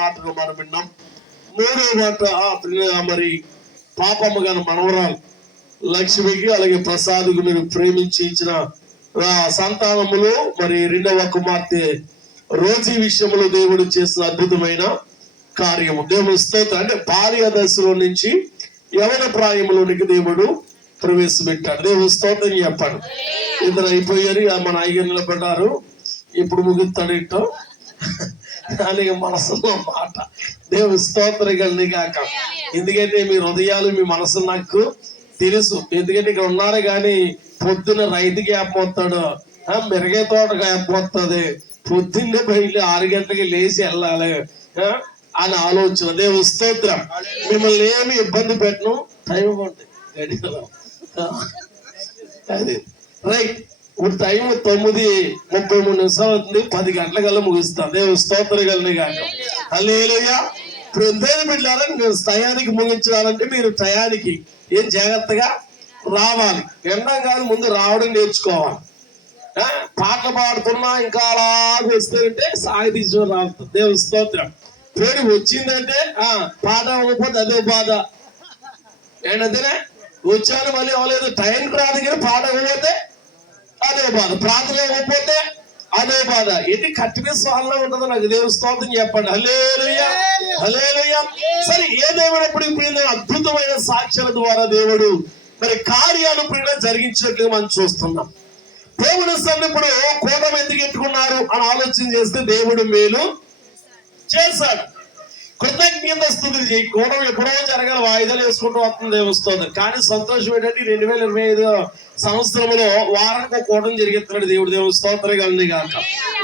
మాటను మనం విన్నాం. మూడో మాట మరి పాపమ్మ గారి మనవరాలు లక్ష్మికి అలాగే ప్రసాద్కు మీరు ప్రేమించి ఇచ్చిన సంతానములు మరి రెండవ కుమార్తె రోజీ విషయంలో దేవుడు చేసిన అద్భుతమైన కార్యము. దేవుడు స్తోత్రం. అంటే బాల్య దశలో నుంచి యవన ప్రాయంలోనికి దేవుడు ప్రవేశపెట్టాడు. దేవుడు స్తోత్రం చెప్పాడు. ఇద్దరు అయిపోయారు, మన అయ్య నిలబడ్డారు, ఇప్పుడు ముగిస్తాడు ఇట్టో అని మనసులో మాట. దేవుడు స్తోత్రం కలిగి కాక. ఎందుకంటే మీ హృదయాలు మీ మనసు నాకు తెలుసు. ఎందుకంటే ఇక్కడ ఉన్నారు కానీ పొద్దున్న రైతు గ్యాప్ పోతాడు, మెరుగే తోట గ్యాప్ పోతుంది, పొద్దున్నే బయలు 6 గంటలకి లేచి వెళ్ళాలి అని ఆలోచన. దేవుడు స్తోత్రం. మిమ్మల్ని ఏమి ఇబ్బంది పెట్టను, టైం ఉంటుంది అది రైట్. ఇప్పుడు టైం 9:33 అవుతుంది, 10 గంటలకల్లా ముగిస్తాను. దేవుడు స్తోత్రం కలిగి కాక. హల్లెలూయా. ఇప్పుడు ఎంతైనా బిడ్డారా, నేను టయానికి ముగించాలంటే మీరు టయానికి ఏం జాగ్రత్తగా రావాలి. ఎండం కాదు, ముందు రావడం నేర్చుకోవాలి. పాటలు పాడుతున్నా ఇంకా అలా వస్తుంటే సాగి తీసుకొని రావుతుంది. దేవుడు స్తోత్రం. పేరు వచ్చిందంటే పాట అవ్వకపోతే అదే బాధ. ఏంటంటేనే వచ్చాను మళ్ళీ అవ్వలేదు, టైంకి రాదు కానీ పాట అవ్వకపోతే అదే బాధ, ప్రార్థన అవ్వకపోతే అదే బాధ. ఏంటి కంటిన్యూస్ వాళ్ళలో ఉంటుందో నాకు దేవుడు స్తోత్రం చెప్పండి. హల్లెలూయా, హల్లెలూయా. సరే, ఏదేమైనప్పుడు ఇప్పుడు అద్భుతమైన సాక్ష్యాల ద్వారా దేవుడు మరి కార్యాలు జరిగించినట్లుగా మనం చూస్తున్నాం. దేవుడు అసలు ఇప్పుడు కోటం ఎందుకు ఎత్తుకున్నారు అని ఆలోచన చేస్తే దేవుడు మేలు చేశాడు. కృతజ్ఞత స్తుతులు చేయి. కోటం ఎప్పుడో జరగాలి, వాయిదాలు వేసుకుంటూ వస్తుంది వస్తుంది. కానీ సంతోషం ఏంటంటే 2025 సంవత్సరంలో వారానికి ఒక కోటం జరిగిస్తున్నాడు దేవుడు. దేవుడు స్తోత్రం కలిగి కాక.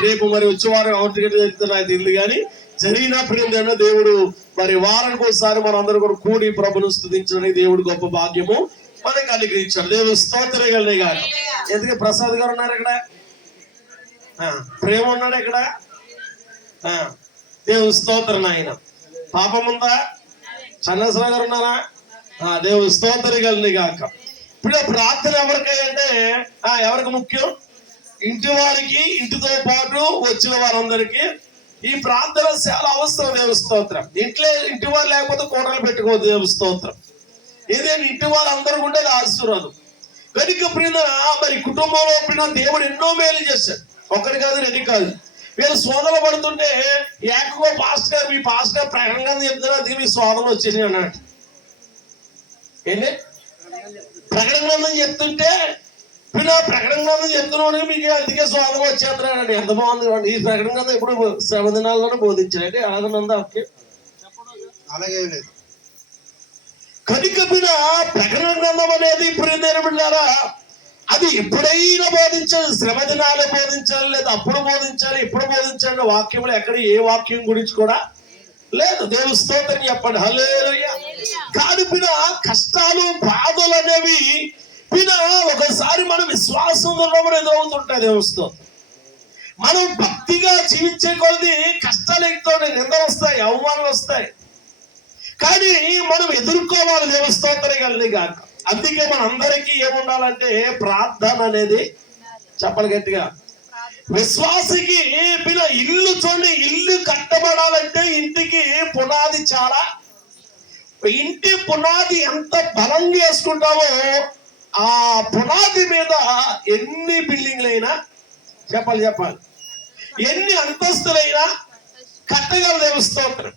రేపు మరి వచ్చే వారం అవుట్ టికెట్ జరుగుతున్నా తెలియదు కానీ జరిగినప్పుడు దేవుడు మరి వారానికి ఒకసారి మన అందరూ కూడా కూడి ప్రభును స్తుతించడానికి దేవుడు గొప్ప భాగ్యము మనకి అనుగ్రహించాడు. దేవుడు స్తోత్రం కలిగి కాక. ఎందుకంటే ప్రసాద్ గారు ఉన్నారు ఇక్కడ, ప్రేమ ఉన్నాడు ఇక్కడ. దేవుడు స్తోత్రం. ఆయన పాపం ఉందా? చంద్రశేఖర్ గారు ఉన్నారా? దేవుడు స్తోత్రం కలిగి కాక. ఇప్పుడు ప్రార్థన ఎవరికంటే ఎవరికి ముఖ్యం? ఇంటి వారికి, ఇంటితో పాటు వచ్చిన వారందరికీ ఈ ప్రార్థన చాలా అవసరం. దేవుడు స్తోత్రం. ఇంటి వారు లేకపోతే కోటలు పెట్టుకోవద్దు. దేవుడు స్తోత్రం. ఏదైనా ఇంటి వారు అందరూ ఉండేది ఆశీర్వాదం. కనుక మరి కుటుంబంలో దేవుడు ఎన్నో మేలు చేశాడు. ఒకటి కాదు, రెండు కాదు. వీళ్ళు శోధన పడుతుంటే ఏకో పాస్టర్ గారు, మీ పాస్టర్ గారు ప్రకటన చెప్తున్నా మీ శోధనలు వచ్చేసి అన్నట్టు. ఏంటి ప్రకటన గ్రంథం చెప్తుంటే ప్రకటన గ్రంథం చెప్తున్నాడు మీకు అందుకే శోధన వచ్చేస్తున్నాడు. ఎంత బాగుంది. ఈ ప్రకటన గ్రంథం ఎప్పుడు శ్రమ దినాల్లోనే బోధించాడు. అలాగనుందా? ఓకే, అలాగే లేదు. కనుక ప్రకటన గ్రంథం అనేది ఇప్పుడు బిడ్డారా, అది ఎప్పుడైనా బోధించాలి. శ్రమ దినాలు బోధించాలి, లేదా అప్పుడు బోధించాలి, ఇప్పుడు బోధించాలి. వాక్యంలో ఎక్కడ ఏ వాక్యం గురించి కూడా లేదు. దేవుని స్తోత్రం చెప్పండి. హల్లెలూయా. కాదు కష్టాలు బాధలు అనేవి ఒకసారి మన విశ్వాసం ఎదురవుతుంటాయి. దేవుని స్తోత్రం. మనం భక్తిగా జీవించే కొద్ది కష్టాలు ఎక్కుతాయి, నిందలు వస్తాయి, అవమానాలు వస్తాయి. కానీ మనం ఎదుర్కోవాలి. దేవుని స్తోత్రం కలిగి కాక. అందుకే మన అందరికీ ఏముండాలంటే ప్రార్థన అనేది చెప్పాలి గట్టిగా. విశ్వాసికి ఇల్లు చూడండి, ఇల్లు కట్టబడాలంటే ఇంటికి పునాది చాలా. ఇంటి పునాది ఎంత బలంగా వేసుకుంటామో ఆ పునాది మీద ఎన్ని బిల్డింగ్లైనా చెప్పాలి, ఎన్ని అంతస్తులైనా కట్టగల. దేవుని స్తోత్రం.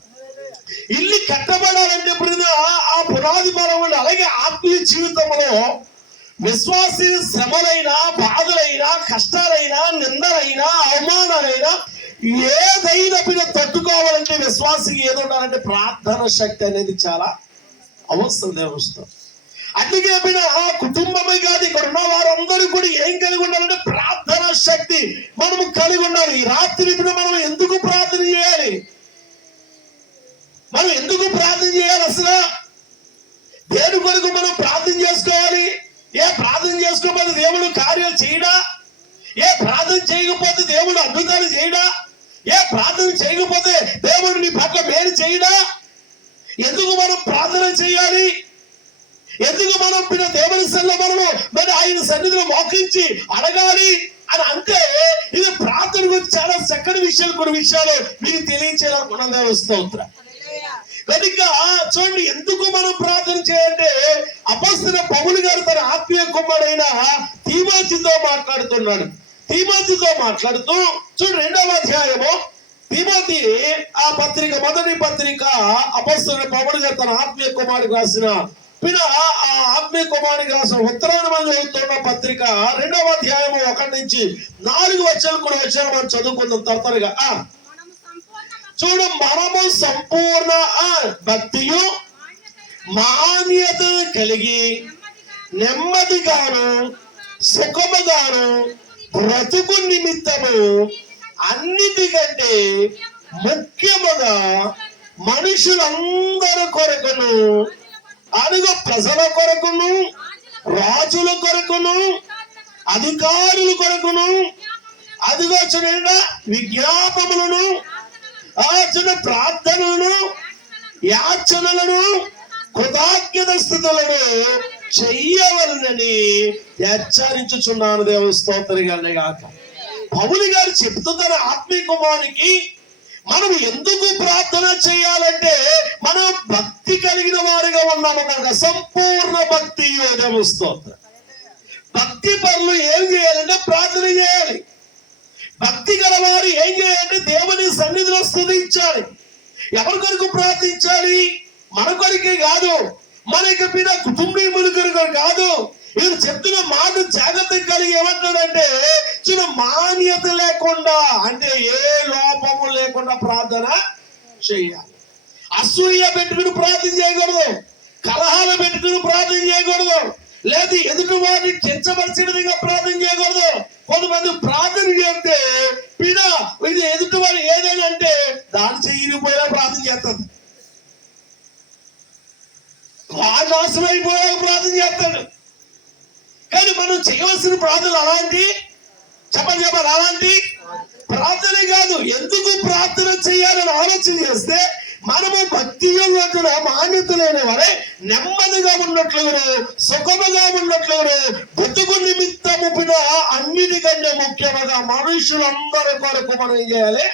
ఇల్లు కట్టబడాలంటే ఆ పునాది బలం. అలాగే ఆత్మీయ జీవితంలో విశ్వాసి శ్రమలైనా, బాధలైనా, కష్టాలైనా, నిందలైనా, అవమానాలైనా ఏదైనా తట్టుకోవాలంటే విశ్వాసికి ఏది ఉండాలంటే ప్రార్థన శక్తి అనేది చాలా అవసరం. దేవుడు. అందుకే కుటుంబమే కాదు, ఇక్కడ ఉన్న వారందరూ కూడా ఏం కలిగి ఉండాలంటే ప్రార్థన శక్తి మనము కలిగి ఉండాలి. ఈ రాత్రి మనం ఎందుకు ప్రార్థన చేయాలి? మనం ఎందుకు ప్రార్థన చేయాలి? అసలు దేని కొరకు మనం ప్రార్థన చేసుకోవాలి? ఏ ప్రార్థన చేసుకోకపోతే దేవుడు కార్యాలు చేయడా? ఏ ప్రార్థన చేయకపోతే దేవుడు అద్భుతాలు చేయడా? ఏ ప్రార్థన చేయకపోతే దేవుడు నీ పట్ల మేలు చేయడా? ఎందుకు మనం ప్రార్థన చేయాలి? ఎందుకు మనం దేవుని సన్నిధిలో మనము మరి ఆయన సన్నిధిలో మోకరించి అడగాలి అని అంటే ఇది ప్రార్థన గురించి చాలా చక్కని విషయాలు, కొన్ని విషయాలు మీకు తెలియచేయాలనుకున్నాను. దేవుని స్తోత్రం. కనుక చూడండి, ఎందుకు మనం ప్రార్థన చేయాలంటే అపొస్తలుడైన పౌలు గారు తన ఆత్మీయ కుమారుడైన తీమోతితో మాట్లాడుతున్నాడు. తీమోతితో మాట్లాడుతూ చూడండి, 2వ అధ్యాయము తీమోతి ఆ పత్రిక, మొదటి పత్రిక అపొస్తలుడైన పౌలు గారు తన ఆత్మీయ కుమారుడికి రాసిన ఆ ఆత్మీయ కుమారుడికి రాసిన ఉత్తరాన్ని మనం చదువుతున్న పత్రిక 2వ అధ్యాయము 1 నుంచి 4 వచనాలు కూడా వచ్చారు. మనం చదువుకుందాం త్వరగా. చూడు, మనము సంపూర్ణ భక్తియు మాన్యత కలిగి నెమ్మదిగాను సుఖముగాను బ్రతుకు నిమిత్తము అన్నిటికంటే ముఖ్యముగా మనుషులందరి కొరకును, అడుగు ప్రజల కొరకును, రాజుల కొరకును, అధికారుల కొరకును, అదిగో చూడండి విజ్ఞాపములను, చిన్న ప్రార్థనలను, యాచనలను, కృతజ్ఞత స్థుతులను చెయ్యవలనని హెచ్చరించుచున్నాను. దేవుని స్తోత్రగానే గాక. పౌలు గారు చెప్తున్న ఆత్మీయ కుమారునికి మనం ఎందుకు ప్రార్థన చేయాలంటే మనం భక్తి కలిగిన వారుగా ఉన్నాము కనుక. సంపూర్ణ భక్తి. దేవుని స్తోత్రం. భక్తి పనులు ఏం చేయాలంటే ప్రార్థన చేయాలి. భక్తి గల వారు ఏం చేయాలంటే దేవుని సన్నిధిలో స్తుతించాలి. ఎవరి కొరకు ప్రార్థించాలి? మన కొరికే కాదు, మనకి మీద కుటుంబీకుల కొరకు కాదు. ఈయన చెప్తున్న మాట జాగ్రత్త కలిగి ఏమంటాడంటే చిన్న మాన్యత లేకుండా, అంటే ఏ లోపము లేకుండా ప్రార్థన చేయాలి. అసూయ పెట్టుకుని ప్రార్థన చేయకూడదు, కలహాలు పెట్టుకుని ప్రార్థన చేయకూడదు, లేదు ఎదుటి వారిని కించపరిచిన విధంగా ప్రార్థన చేయకూడదు. కొంతమంది ప్రార్థన చేస్తే ఇది ఎదుటి వారు ఏదైనా అంటే దాని చెయ్యిపోయినా ప్రార్థన చేస్తుంది, నాశనమైపోయా ప్రార్థన చేస్తాడు. కానీ మనం చేయవలసిన ప్రార్థన అలాంటి చెప్పాలి అలాంటి ప్రార్థనే కాదు. ఎందుకు ప్రార్థన చేయాలని ఆలోచన చేస్తే మనము భక్తిగా మాన్యత లేని వారే నెమ్మదిగా ఉన్నట్లుగా, సుఖముగా ఉన్నట్లుగా, బ్రతుకు నిమిత్తము అన్నిటికంటే ముఖ్యముగా మనుషులందరి కొరకు మనం ఏం చేయాలి?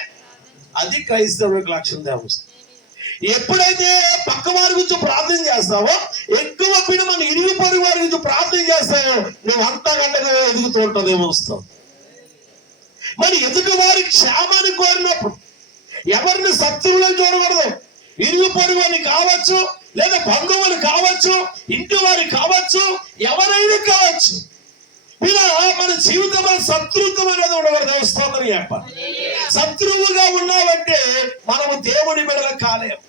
అది క్రైస్తవులకు లక్ష్యం. దేవస్థ ఎప్పుడైతే పక్క వారి గురించి ప్రార్థన చేస్తావో, ఎక్కువ మన ఇరుగు పొరుగు వారి గురించి ప్రార్థన చేస్తావో, నువ్వు అంతకంటగా ఎదుగుతూ ఉంటావు. ఏమొస్తావు మరి ఎదుటి వారి క్షేమాన్ని కోరినప్పుడు ఎవరిని శత్రువులను చూడకూడదు. ఇరుగు పొరుగు వారిని కావచ్చు, లేదా బంధువులు కావచ్చు, ఇంటి వారి కావచ్చు, ఎవరైనా కావచ్చు, ఇలా మన జీవితంలో శత్రుత్వం అనేది ఉండకూడదు. దేవస్థానం చెప్పాలి. శత్రువుగా ఉన్నామంటే మనము దేవుని బిడ్డలు కాలేము,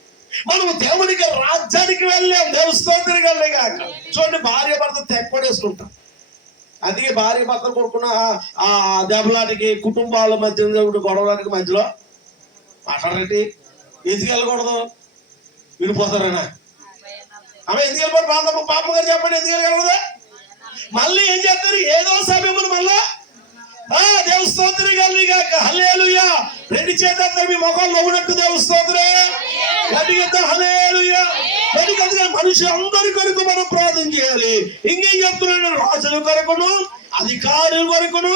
మనము దేవునికి రాజ్యానికి వెళ్ళాం. దేవస్థానానికి వెళ్ళే కాక. చూడండి, భార్య భర్త తెప్పడేసుకుంటాం. అందుకే భార్య భర్తలు కొడుకున్న ఆ దెబ్బలాటికి, కుటుంబాల మధ్య గొడవలానికి మధ్యలో మాట్లాడండి. ఎందుకు వెళ్ళకూడదు? విడిపోతారనా? ఆమె ఎందుకు వెళ్ళిపోతారు? పాప గారు చెప్పండి, ఎందుకు వెళ్ళకూడదు? మళ్ళీ ఏం చేస్తారు? ఏదో సమయంలో మళ్ళా దేవస్తోత్రి గాక హల్లెలూయా. రెండు చేతులతో మీ ముఖం నవ్వునట్టు దేవస్తోత్రే గట్టిగా హల్లెలూయా. మనుషులందరి కొరకు మనం ప్రార్థన చేయాలి. ఇంకేం చెప్తున్నాడు? రాజుల కొరకును, అధికారుల కొరకును,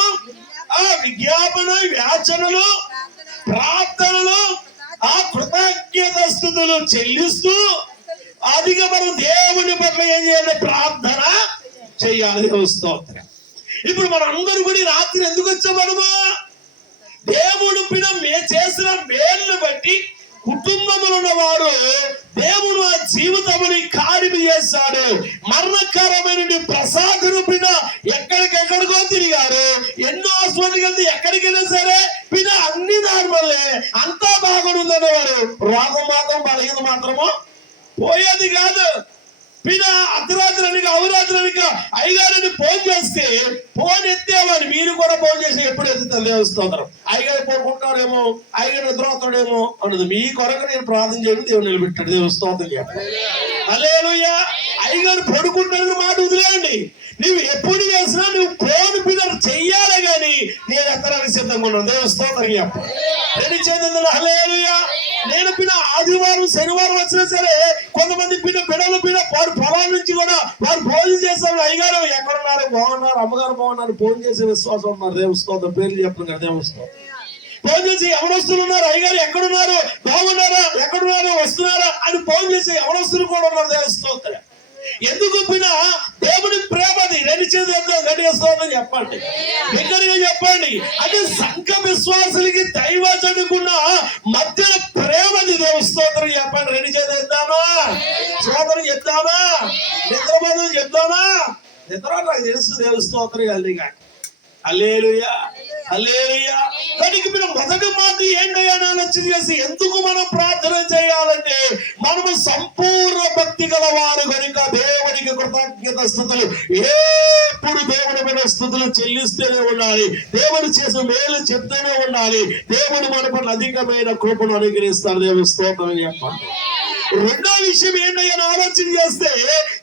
విజ్ఞాపన, వ్యాచనలు, ప్రార్థనలు, కృతజ్ఞత స్తుతులు చెల్లిస్తూ అదిగా మనం దేవుని పట్ల ఏం చేయాలి? ప్రార్థన చెయ్యాలి. స్తోత్రం. ఇప్పుడు మన అందరూ కూడా రాత్రి ఎందుకు వచ్చాం? మనము దేవుడు చేసిన మేలును బట్టి కుటుంబంలో ఉన్నవారు దేవుడు ఆ జీవితముని కార్యము చేస్తాడు. మరణకరమైన ప్రసాద రూపిన ఎక్కడికెక్కడికో తిరిగారు, ఎన్నో హాస్పిటల్కి ఎక్కడికైనా సరే అన్ని నార్మల్లే, అంతా బాగుందనేవారు. రోగం మాత్రం బలహీన మాత్రము పోయేది కాదు. అర్ధరాత్రికి అవరాత్రికి అయ్యగారిని ఫోన్ చేస్తే ఫోన్ ఎత్తేవాడు. మీరు కూడా ఫోన్ చేసి ఎప్పుడు ఎత్తుతారు? దేవస్థానం అయ్యగారు పోనుకుంటాడేమో, అయ్యగారు నిద్రపోతాడేమో అన్నది. మీ కొరకు నేను ప్రార్థన చేయడం దేవుడు నిలబెట్టాడు. దేవస్థానం హల్లెలూయా. అయ్యగారు పడుకుంటాడని మాట వదిలేయండి. నువ్వు ఎప్పుడు చేసినా నువ్వు ఫోన్ పిల్లలు చెయ్యాలి, కానీ నేను ఎత్తడానికి సిద్ధంగా ఉన్నాను. దేవస్థానం చెప్ప రెండు చేతులు హల్లెలూయా. నేను పిన్న ఆదివారం శనివారం వచ్చినా సరే కొంతమంది బిడ్డలు వారు పొలాల నుంచి కూడా వారు భోజనం చేస్తారు. అయ్యగారు ఎక్కడున్నారు, బాగున్నారు, అమ్మగారు బాగున్నారు, భోజనం చేసే విశ్వాసం ఉన్నారు. దేవస్థానం పేర్లు చెప్పండి కదా, దేవస్థానం ఫోన్ చేసి ఎవరొస్తులు ఉన్నారు, అయ్యగారు ఎక్కడున్నారు, బాగున్నారా, ఎక్కడున్నారు, వస్తున్నారా అని ఫోన్ చేసి ఎవరొస్తులు కూడా ఉన్నారు. దేవస్థానం ఎందుకు పిన్నా దేవుని ప్రేమది. రెండు చేతులతో గడిగేస్తామని చెప్పండి, దగ్గరగా చెప్పండి. అంటే సంఘ విశ్వాసులకి దైవజనుకున్న మధ్యన ప్రేమది. దేవస్తోత్రం చెప్పండి. రెండు చేతులు చెప్తామా, సోదరు చెప్తామా, నిద్రపోదు చెప్తామా. నిద్ర నాకు తెలుసు. దేవస్తోత్రం కలిగా హల్లెలూయా, హల్లెలూయా. కనుక మీరు మొదటి మాట ఏంటయ్యా ఆలోచన చేసి ఎందుకు మనం ప్రార్థన చేయాలంటే మనము సంపూర్ణ భక్తి గల వారు కనుక దేవునికి కృతజ్ఞత స్తుతులు ఎప్పుడు దేవుని మీద స్తుతులు చెల్లిస్తూనే ఉండాలి. దేవుడు చేసే మేలు చెప్తూనే ఉండాలి. దేవుడు మన పట్ల అధికమైన కృపను అనుగ్రహిస్తారు. దేవుని స్తోత్రం చెప్పండి. రెండో విషయం ఏంటయ్యా ఆలోచన చేస్తే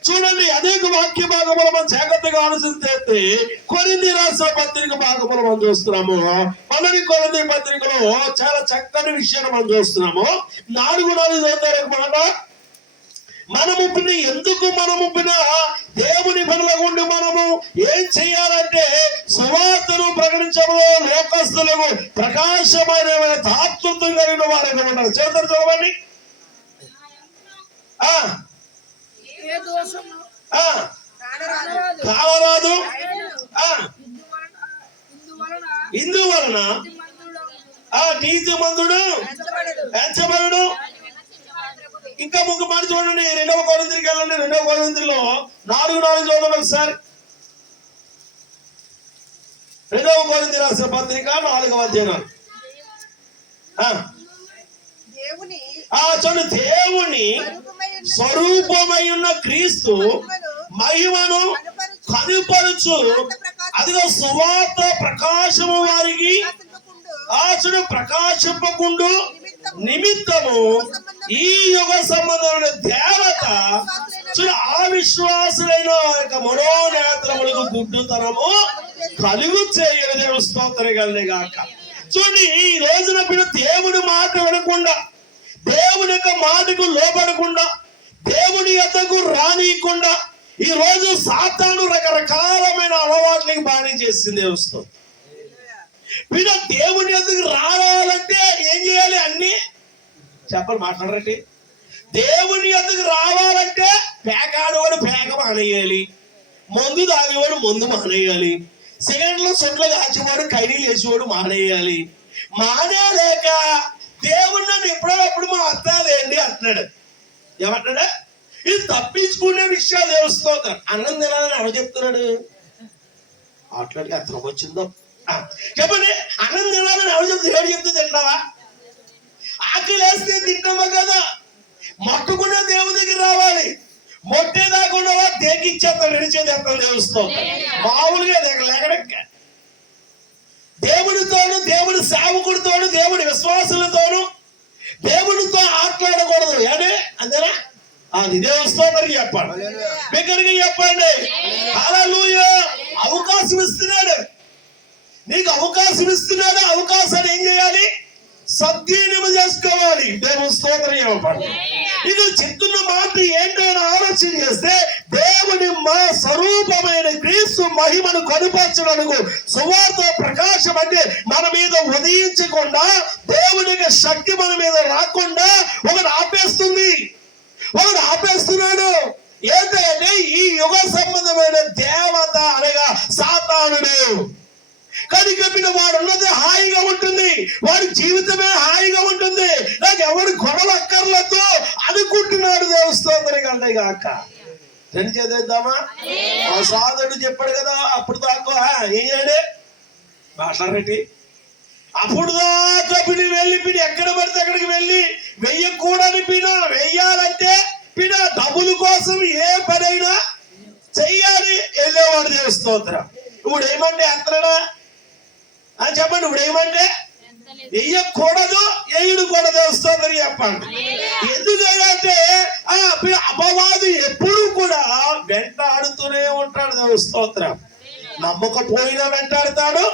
చూడండి, అనేక వాక్య భాగములు మనం జాగ్రత్తగా ఆలోచన చేస్తే కొరింథీ రాసిన పత్రిక భాగములు మనం చూస్తున్నాము. మొదటి కొరింథీ పత్రికలో చాలా చక్కని విషయాన్ని మనం చూస్తున్నాము. 4:4 మాట, మనము ఎందుకు దేవుని పనులకు ఉండి మనము ఏం చేయాలంటే సువార్తను ప్రకటించడంలో లోకస్తులకు ప్రకాశమైన తాత్వం కలిగిన వారు ఉంటారు. చేతులు చూడండి. కావరాదు, ఇందువలన నీతిమంతుడు ఎంచబడును. ఇంకా ముగ్గు మాట చూడండి. 2వ కొరింథీకి వెళ్ళండి. 2వ కొరింథీలో 4:4 చూడండి ఒకసారి. 2వ కొరింథీ రాసిన పత్రిక 4వ అధ్యాయం. చూడు, దేవుని స్వరూపమై ఉన్న క్రీస్తు మహిమను కనుపరుచు అదిగో సువార్త ప్రకాశము వారికి చూడు ప్రకాశింపకుండు నిమిత్తము ఈ యుగ సంబంధమైన దేవత చూడు అవిశ్వాసులైన మనోనేత్రములకు గుడ్డుతనము కలుగు చేయని దేవుని స్తోత్రం కలిగే గాక. చూడండి, ఈ రోజున దేవుని మాట వినకుండా, దేవుని యొక్క మాటకు లోపడకుండా, దేవుని యొద్దకు రానియకుండా ఈ రోజు సాతాను రకరకాలమైన అలవాట్లకి బాణి చేసింది. దేవస్థానం దేవుని యొద్దకు రావాలంటే ఏం చేయాలి? అన్ని చెప్పాలి, మాట్లాడరండి. దేవుని యొద్దకు రావాలంటే పేకాడేవాడు పేక మానేయాలి, మందు తాగేవాడు మందు మానేయాలి, సిగరెట్లు సొంట్లో కాచేవాడు ఖైడీలు వేసేవాడు మానేయాలి. మానేలేక దేవుడు నన్ను ఎప్పుడప్పుడు మా అత్తాలేండి అంటున్నాడు. ఏమంటాడా? ఇది తప్పించుకునే విషయాలు తెలుస్తాడు. అన్నం తినాలని ఎవరు చెప్తున్నాడు? అట్లాంటి అర్థం వచ్చిందో చెప్పండి. అన్నం తినాలని ఎవరు చెప్తే ఏడు చెప్తే తింటావా? ఆకలి వేస్తే తింటావా కదా? మొట్టకుండా దేవుని దగ్గర రావాలి. మొట్టే దాకుండా దేకిచ్చేస్తాడు, విడిచేది ఎత్తాడు. తెలుస్తాడు మామూలుగా లేకడక్క దేవుడితోను, దేవుడి సేవకుడితోను, దేవుడి విశ్వాసులతోను దేవుడితో ఆటలాడకూడదు. ఏడే అంతేనా? అది దేవస్థానం చెప్పండి, బిగ్గరగా చెప్పండి. హల్లెలూయా. అవకాశం ఇస్తున్నాడు, నీకు అవకాశం ఇస్తున్నాడు. అవకాశాన్ని ఏం చేయాలి? సద్వినియోగం చేసుకోవాలి. దేవుని స్తోత్రం చెప్పండి. ఇది చెప్తున్న మాట ఏంటైనా ఆలోచన చేస్తే దేవుని మా స్వరూపమైన క్రీస్తు మహిమను కనుపరచడానికి సువార్త ప్రకాశం అంటే మన మీద ఉదయించకుండా, దేవునికి శక్తి మన మీద రాకుండా ఒకటి ఆపేస్తుంది, ఒకటి ఆపేస్తున్నాడు. ఏంటంటే ఈ యుగ సంబంధమైన దేవత అనగా సాతానుడు. కనుక వాడు ఉన్నది హాయిగా ఉంటుంది, వాడి జీవితమే హాయిగా ఉంటుంది, నాకు ఎవరు గొడవలు అక్కర్లేదు అనుకుంటున్నాడు. దేవస్థానం కంటే గాక రెండు చేద్దామా? ఆ సాధుడు చెప్పాడు కదా, అప్పుడు దాకా ఏం చేయాలి? మాట్లాడేటి అప్పుడు దాకా వెళ్ళి ఎక్కడ పడితే అక్కడికి వెళ్ళి వెయ్యకూడని వెయ్యాలంటే డబ్బుల కోసం ఏ పనైనా చెయ్యాలి వెళ్ళేవాడు. దేవస్తోత్రం. ఇప్పుడు ఏమంటే అంతనా అని చెప్పండి. ఇప్పుడు ఏమంటే వెయ్యకూడదు, వేయుడు కూడా దేవస్తోత్రం చెప్పండి. ఎందుకంటే అపవాది ఎప్పుడు కూడా వెంటాడుతూనే ఉంటాడు. దేవస్తోత్రం. నమ్మకపోయినా వెంటాడుతాడు,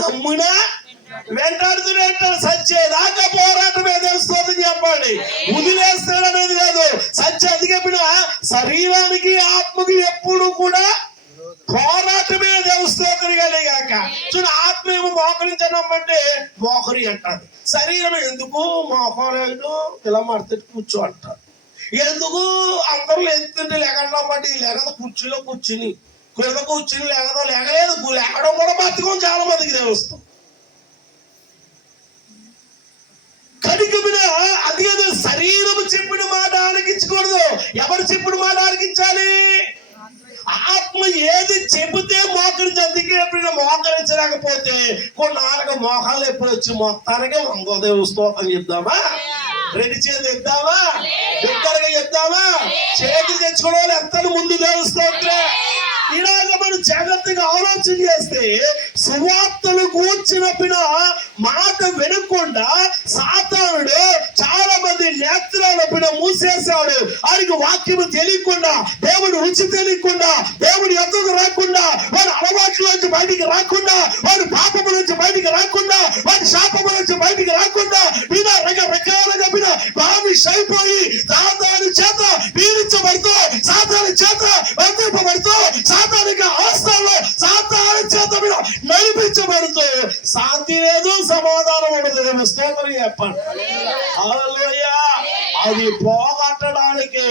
నమ్మునా వెంటాడుతూనే ఉంటాడు. సచ్చేదాకా పోరాటమే తెలుస్తుంది చెప్పండి. వదిలేస్తాడనేది కాదు. సత్య శరీరానికి ఆత్మకి ఎప్పుడు కూడా పోరాటమే దేవస్తోత్రం గాక. చూడు, ఆత్మ ఏమో మోకరించనమ్మంటే మోకరి అంటాడు. శరీరం ఎందుకు మోకలేదు ఇలా మడతెట్టు కూర్చో అంటాడు. ఎందుకు అందరూ ఎత్తుంటే లేకండి లేకదా కుర్చీలో కూర్చుని కింద కూర్చుని లేకదా లేకలేదు. లేకడం కూడా బతుకం చాలా మందికి దేవస్తాం. కనుక అది శరీరం చెప్పిన మాట ఆలకించకూడదు. ఎవరు చెప్పిన మాట ఆలకించాలి? ఆత్మ ఏది చెబితే మోకరించి. అందుకే ఎప్పుడైనా మోకరించలేకపోతే కొన్నాళ్ళకి మోకాళ్ళు ఎప్పుడు వచ్చి మొత్తానికి వంగోదేవు స్తోత్రం చెప్దామా? రెండు చేతులు ఎద్దామా? ఇద్దరుగా చెప్దామా? చేతులు తెచ్చుకోవడం ఎంత ముందు దేవు స్తోత్రం. ఇలాగ మనం జాగ్రత్తగా ఆలోచన చేస్తే సువార్తను కూర్చున్నప్పుడు మాట వినకుండా సాతానుడు చాలా మంది నేత్రాలపైన మూసేశాడు. ఆయనకు వాక్యము తెలియకుండా, దేవుడు రుచి తెలియకుండా, దేవుడి ఎదుగు రాకుండా, వారి అలవాట్ల నుంచి బయటికి రాకుండా, వారి పాపము నుంచి బయటికి రాకుండా, వారి శాపము నుంచి బయటికి రాకుండా రకరకాలుగా బానిస అయిపోయి సాతాను చేత పీడించబడుతూ, సాతాను చేత బంధింపబడుతూ, సాతానిక ఆస్థానంలో సాతాను చేత నడిపించబడుతూ శాంతి లేదు, సమాధానం ఉండదు. స్తోత్రం చెప్పండి. హల్లెలూయా. అది పోగొట్టడానికి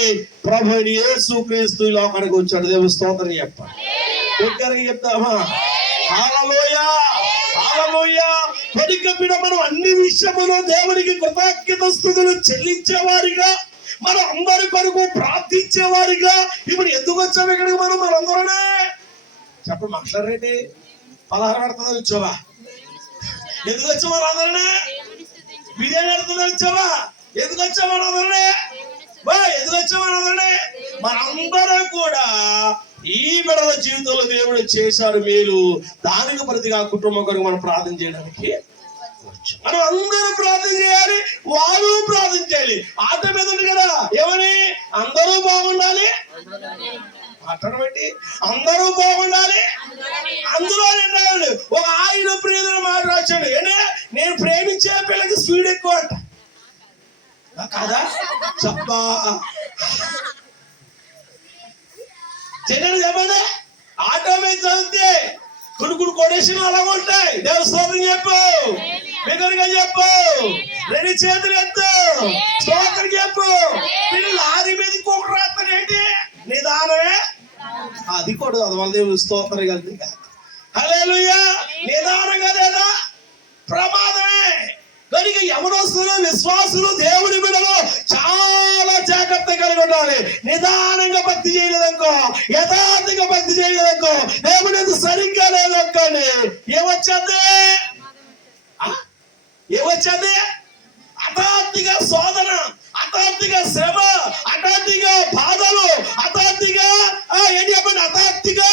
ప్రభువైన యేసుక్రీస్తు ఈ లోకానికి వచ్చాడు. దేవుని స్తోత్రం చెప్పండి. దగ్గరగా చెప్తామా? హల్లెలూయా, హల్లెలూయా. కొద్దిగా మనం అన్ని విషయములో దేవునికి కృతజ్ఞతాస్తుతులు చెల్లించేవారిగా, మనం అందరి కొరకు ప్రార్థించేవారిగా ఇప్పుడు ఎందుకు వచ్చాము ఇక్కడికి? మనందరనే చెప్పండి. మాట్లాడరేంటి? 16 పడుతుందా వచ్చావా? ఎందుకు వచ్చామా? అందరనే బిర్యానీ అడుతుందా వచ్చావా? ఎందుకు వచ్చామా? అందరనే ఎందుకు వచ్చామా? అందరనే మనందరం కూడా ఈ బిడ్డల జీవితంలో దేవుడు చేశారు మేలు. దానికి ప్రతిగా కుటుంబం కొరకు మనం ప్రార్థన చేయడానికి మనం అందరూ ప్రార్థన చేయాలి, వారు ప్రార్థన చేయాలి. ఆట మీద ఉంది కదా, ఏమని? అందరూ బాగుండాలి. మాట్లాడబట్టి అందరూ బాగుండాలి. అందులో ఒక ఆయన ప్రియులను మాట రాశాడు. నేను ప్రేమించే పిల్లకి స్పీడ్ ఎక్కువ అంట కదా. చెప్పా చెప్పండి. ఆటో మీద చదివితే కొన్ని కొటేషన్లు అలా ఉంటాయి. దేవస్తోత్రం చెప్పు, బిగ్గరగా చెప్పు, రెండు చేతులు ఎత్తు, స్తోత్రం చెప్పు. లారీ మీద ఇంకొకటి రాస్తాడు ఏంటి? నిదానమే. అది కూడా వాళ్ళ దేవుడు స్తోత్రం కలిసి హల్లెలూయా. నిదానంగా లేదా ప్రమాదమే. కనుక యవనస్తులు, విశ్వాసులు, దేవుని బిడ్డలు చాలా జాగ్రత్త కలిగి ఉండాలి. నిదానంగా భక్తి చేయలేదనుకో, యథార్థంగా భక్తి చేయలేదనుకో, దేవుడు సరిగ్గా లేదనుకోండి, ఏమొచ్చింది? ఏమొచ్చింది? హఠాత్తుగా శోధన, హఠాత్తుగా శ్రమ, హఠాత్తుగా బాధలు, హఠాత్తుగా ఏంటి చెప్పండి, హఠాత్తుగా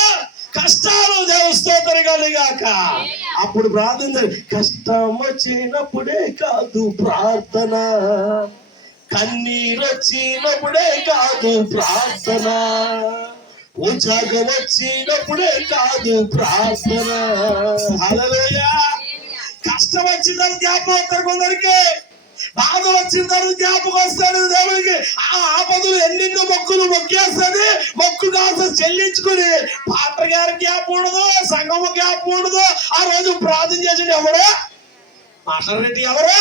కష్టాలు. దేవుని స్తోత్రం కలుగాక. అప్పుడు ప్రార్థన. కష్టం వచ్చినప్పుడే కాదు ప్రార్థన, కన్నీరు వచ్చినప్పుడే కాదు ప్రార్థన, ఉజాగం వచ్చినప్పుడే కాదు ప్రార్థన. హల్లెలూయా. కష్టం వచ్చిన జ్ఞాపకం కొందరికి, బాధలు వచ్చిన తర్వాత జ్ఞాపకం వస్తాడు దేవుడికి. ఆ ఆపదలు ఎన్నెన్నో మొక్కులు మొక్కేస్తుంది. మొక్కు కాస్త చెల్లించుకుని పాత్ర గారి జ్ఞాపకం ఉండదు, సంఘము జ్ఞాపకం ఉండదు. ఆ రోజు ప్రార్థన చేసాడు ఎవరు? మాట్లాడేటి ఎవరు?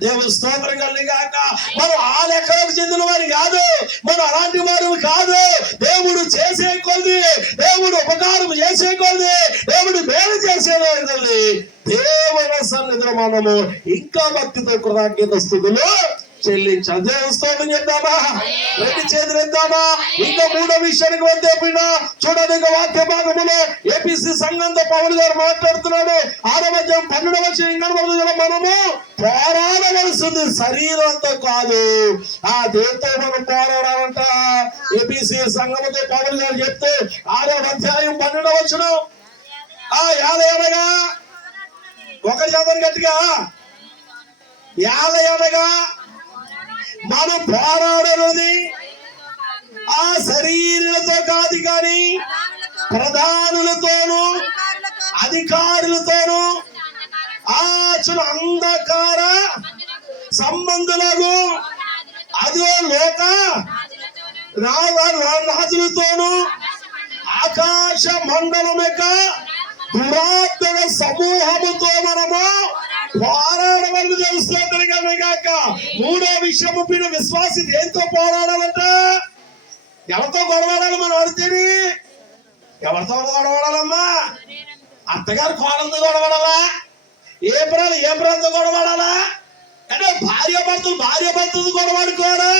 దేవుని స్తోత్రం కలిగాక. మనం ఆ లెక్కలకు చెందిన వారి కాదు, మనం అలాంటి వారు కాదు. దేవుడు చేసే కొద్ది, దేవుడు ఉపకారం చేసే కొద్ది, దేవుడు మేలు చేసేది దేవుని సన్నిధిలో మనము ఇంకా భక్తితో కృతజ్ఞతాస్తుతులు చెల్లించాలి. దేవుని స్తోత్రం చెప్తామా? రెండు చేతులు ఎత్తామా? ఇంకా మూడో విషయానికి వస్తే చూడండి. వాక్య భాగములో ఏపీసీ సంఘంతో పౌలు గారు మాట్లాడుతున్నాడు. 6:12 మనము పోరాడవలసింది శరీరంతో కాదు, ఆ దేంతో మనం పోరాడాలంట. ఏపీసీ సంఘంతో పౌలు గారు చెప్తే 6:12 ఏలయనగా ఒక శాతం గట్టిగా ఏలయనగా మనం పోరాడేది ఆ శరీరులతో కాదు కానీ ప్రధానులతోనూ అధికారులతోనూ ఆచన అంధకార సంబంధులకు అదో లోక రాజులతోను ఆకాశ మండలం యొక్క దురాత్మక సమూహముతో మనము పోరాడమని తెలుస్తుంది కాక. మూడో విషయము పిడు విశ్వాసి దేంతో పోరాడాలంట? ఎవరితో గొడవడాలి? మనం అడితేని ఎవరితో గొడవడాలమ్మా? అత్తగారు కోడలతో గొడవడాలా? ఏ ప్రాంతం గొడవడాలా? అంటే భార్య భర్తలు గొడవడుకోరా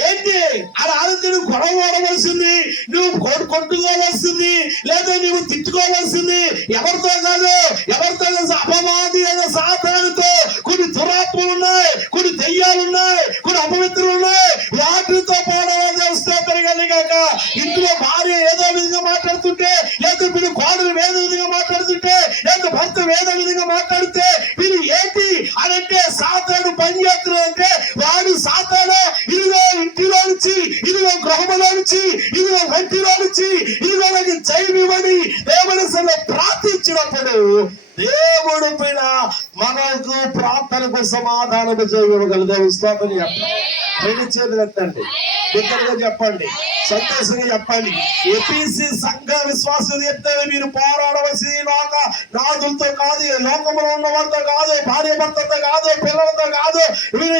ఏంటి? అలా ఆలోచన నువ్వు గొడవ పడవలసింది, నువ్వు కొట్టుకోవాల్సింది, లేదా నువ్వు తిట్టుకోవాల్సింది ఎవరితో కాదు. ఎవరితో అపవాది అయిన సాతానుతో. కొన్ని దురాత్మలు ఉన్నాయి, కొన్ని దెయ్యాలు ఉన్నాయి, కొన్ని అపవిత్రులు ఉన్నాయి. వాటితో పోవడం వస్తారు కానీ కాక. ఇంట్లో భార్య ఏదో విధంగా మాట్లాడుతుంటే, లేదా వీళ్ళు కోడలు ఏదో విధంగా మాట్లాడుతుంటే, లేదా భర్త ఏదో విధంగా మాట్లాడితే వీళ్ళు ఏంటి అని అంటే సాతాను పనిచేస్తున్నారు అంటే వాడు సాతాను ఇదిగో ఇంటిలో నుంచి, ఇదిగో గృహములో నుంచి, ఇదిగో వంటిలో నుంచి, ఇదిగో నాకు జయమివ్వని దేవుని ప్రార్థించినప్పుడు దేవుడు పైన మనకు ప్రార్థనకు సమాధానము చేయగలదు. స్తోత్రం చెప్పండి. రెండు చేతులు ఎత్తండి, బిగ్గరగా చెప్పండి, సంతోషంగా చెప్పండి. ఎపిసి సంఘ విశ్వాసం చెప్తే మీరు పోరాడవలసి నాదులతో కాదు, లోకంలో ఉన్న వారితో కాదు, భార్య భర్తలతో కాదు, పిల్లలతో కాదు,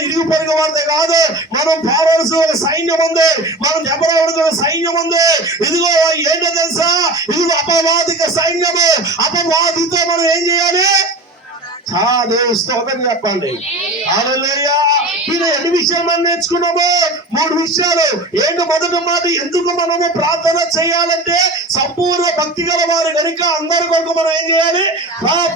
ఇరుగు పొరుగు వారితో కాదు. మనం పోరాడాల్సిన ఒక సైన్యం ఉంది, మనం దెబ్బలాడుతున్న సైన్యం ఉంది. ఇదిగో ఏంటో తెలుసా? ఇదిగో అపవాదిక సైన్యము. అపవాదితో మనం ఏం చేయాలి? దేవుని స్తోత్రం చెప్పండి. హల్లెలూయా. మీరు ఎన్ని విషయాలు మనం నేర్చుకున్నాము? 3 విషయాలు. ఏంటి? మొదటి మాట, ఎందుకు మనము ప్రార్థన చేయాలంటే సంపూర్ణ భక్తి గల వారు కనుక అందరి కొరకు మనం ఏం చేయాలి?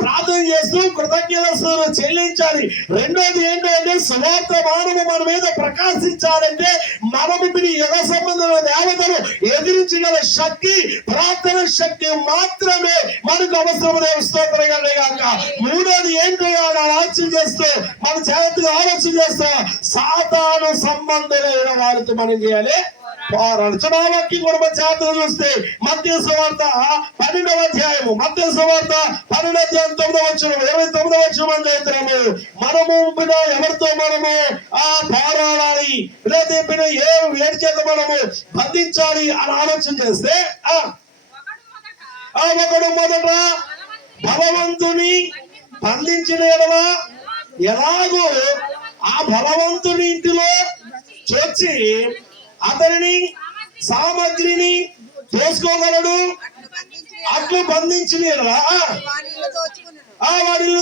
ప్రార్థన చేస్తూ కృతజ్ఞతలు చెల్లించాలి. రెండోది ఏంటంటే సువార్త మానము మన మీద ప్రకాశించాలంటే మనము యుగ సంబంధమైన దేవతను ఎదిరించగల శక్తి, ప్రార్థన శక్తి మాత్రమే మనకు అవసరం. దేవుని స్తోత్రం గాక. మూడోది ఏంటో ఆలోచన చేస్తూ మన జాగ్రత్తగా ఆలోచన చేస్తా సాతాను సంబంధులైన వారితో మనం చేయాలి పోరాడు. చుడావాక్యం కూడా మన జాగ్రత్తగా చూస్తే మత్తయి సువార్త 12వ అధ్యాయము, మత్తయి సువార్త 12వ అధ్యాయం 9వ వచనం, 29వ వచనం మనం చదువుతున్నాము. మనము ఎవరితో మనము పోరాడాలి, లేదా ఏడు చేత మనము బంధించాలి అని ఆలోచన చేస్తే ఒకడు మొదట బలవంతుని బంధించిన ఎలాగో ఆ బలవంతుని ఇంటిలో చొచ్చి అతనిని సామగ్రిని చేసుకోగలడు. అట్లు బంధించిన వాడిని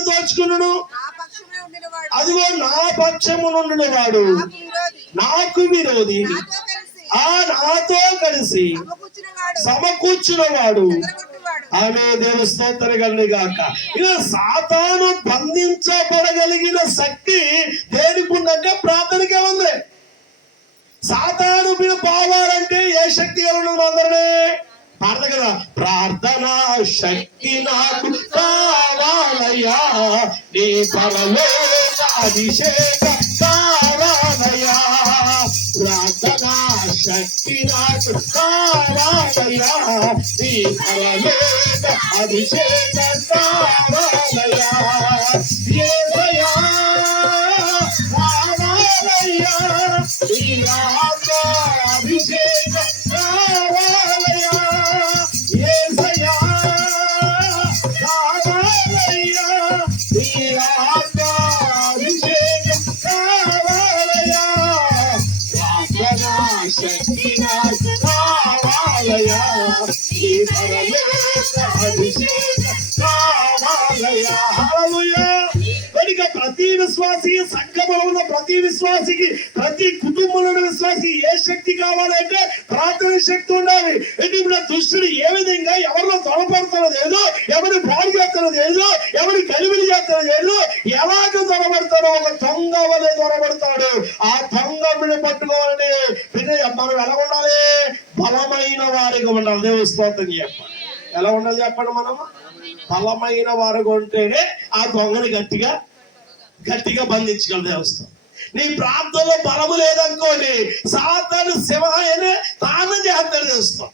దోచుకున్నాడు. అదిగో నా పక్షము నుండి వాడు నాకు విరోధి, నాతో కలిసి సమకూర్చిన వాడు. ఆమె దేవుని స్తోత్రం కలుగును గాక. ఇక సాతాను బంధించబడగలిగిన శక్తి దేనికి ఉందంటే ప్రార్థనకే ఉంది. సాతాను మీద పోవాలంటే ఏ శక్తి కలుగుతుంది? అందరినీ పాడదు కదా, ప్రార్థనా శక్తి నాకు కావాలయ్యా, నీ పరలోక అభిషేకం కావాలయ్యా, ప్రార్థనా శక్తి నాకు కావాలయ్యా, నీ పరలోక అభిషేకం కావాలయ్యా, యేసయ్యా కావాలయ్యా, నీ ఆత్మ అభిషేకం కావాలయ్యా, యేసయ్యా కావాలయ్యా, నీ ఆత్మ అభిషేకం కావాలయ్యా, ప్రార్థనా శక్తి నాకు కావాలయ్యా, నీ పరలోక అభిషేకం కావాలయ్యా. హల్లెలూయా. కనుక ప్రతి విశ్వాసి, సంఘంలో ఉన్న ప్రతి విశ్వాసికి, ప్రతి కుటుంబంలో ఉన్న విశ్వాసి ఏ శక్తి కావాలంటే ప్రార్థన శక్తి ఉండాలి. ఇప్పుడు దుష్టుడు ఏ విధంగా ఎవరిలో త్వరపడుతున్నది ఏదో, ఎవరిని పాడు చేస్తున్నది ఏదో, ఎవరిని కలివిలి చేస్తున్నది ఏదో, ఎలాగ త్వరపడతాడో ఒక దొంగ వలె త్వరపడతాడు. ఆ దొంగని పట్టుకోవాలని మనం ఎలా ఉండాలి? బలమైన వారిగా ఉండాలి. దేవుని స్తోత్రం చెప్పండి. ఎలా ఉండాలి చెప్పండి? మనం బలమైన వారుగా ఉంటేనే ఆ దొంగని గట్టిగా బంధించగల దేవస్థానం. నీ ప్రాంతంలో బలము లేదనుకోని సాతాను శివాయనే తాను చేస్తాడు తెలుస్తాం,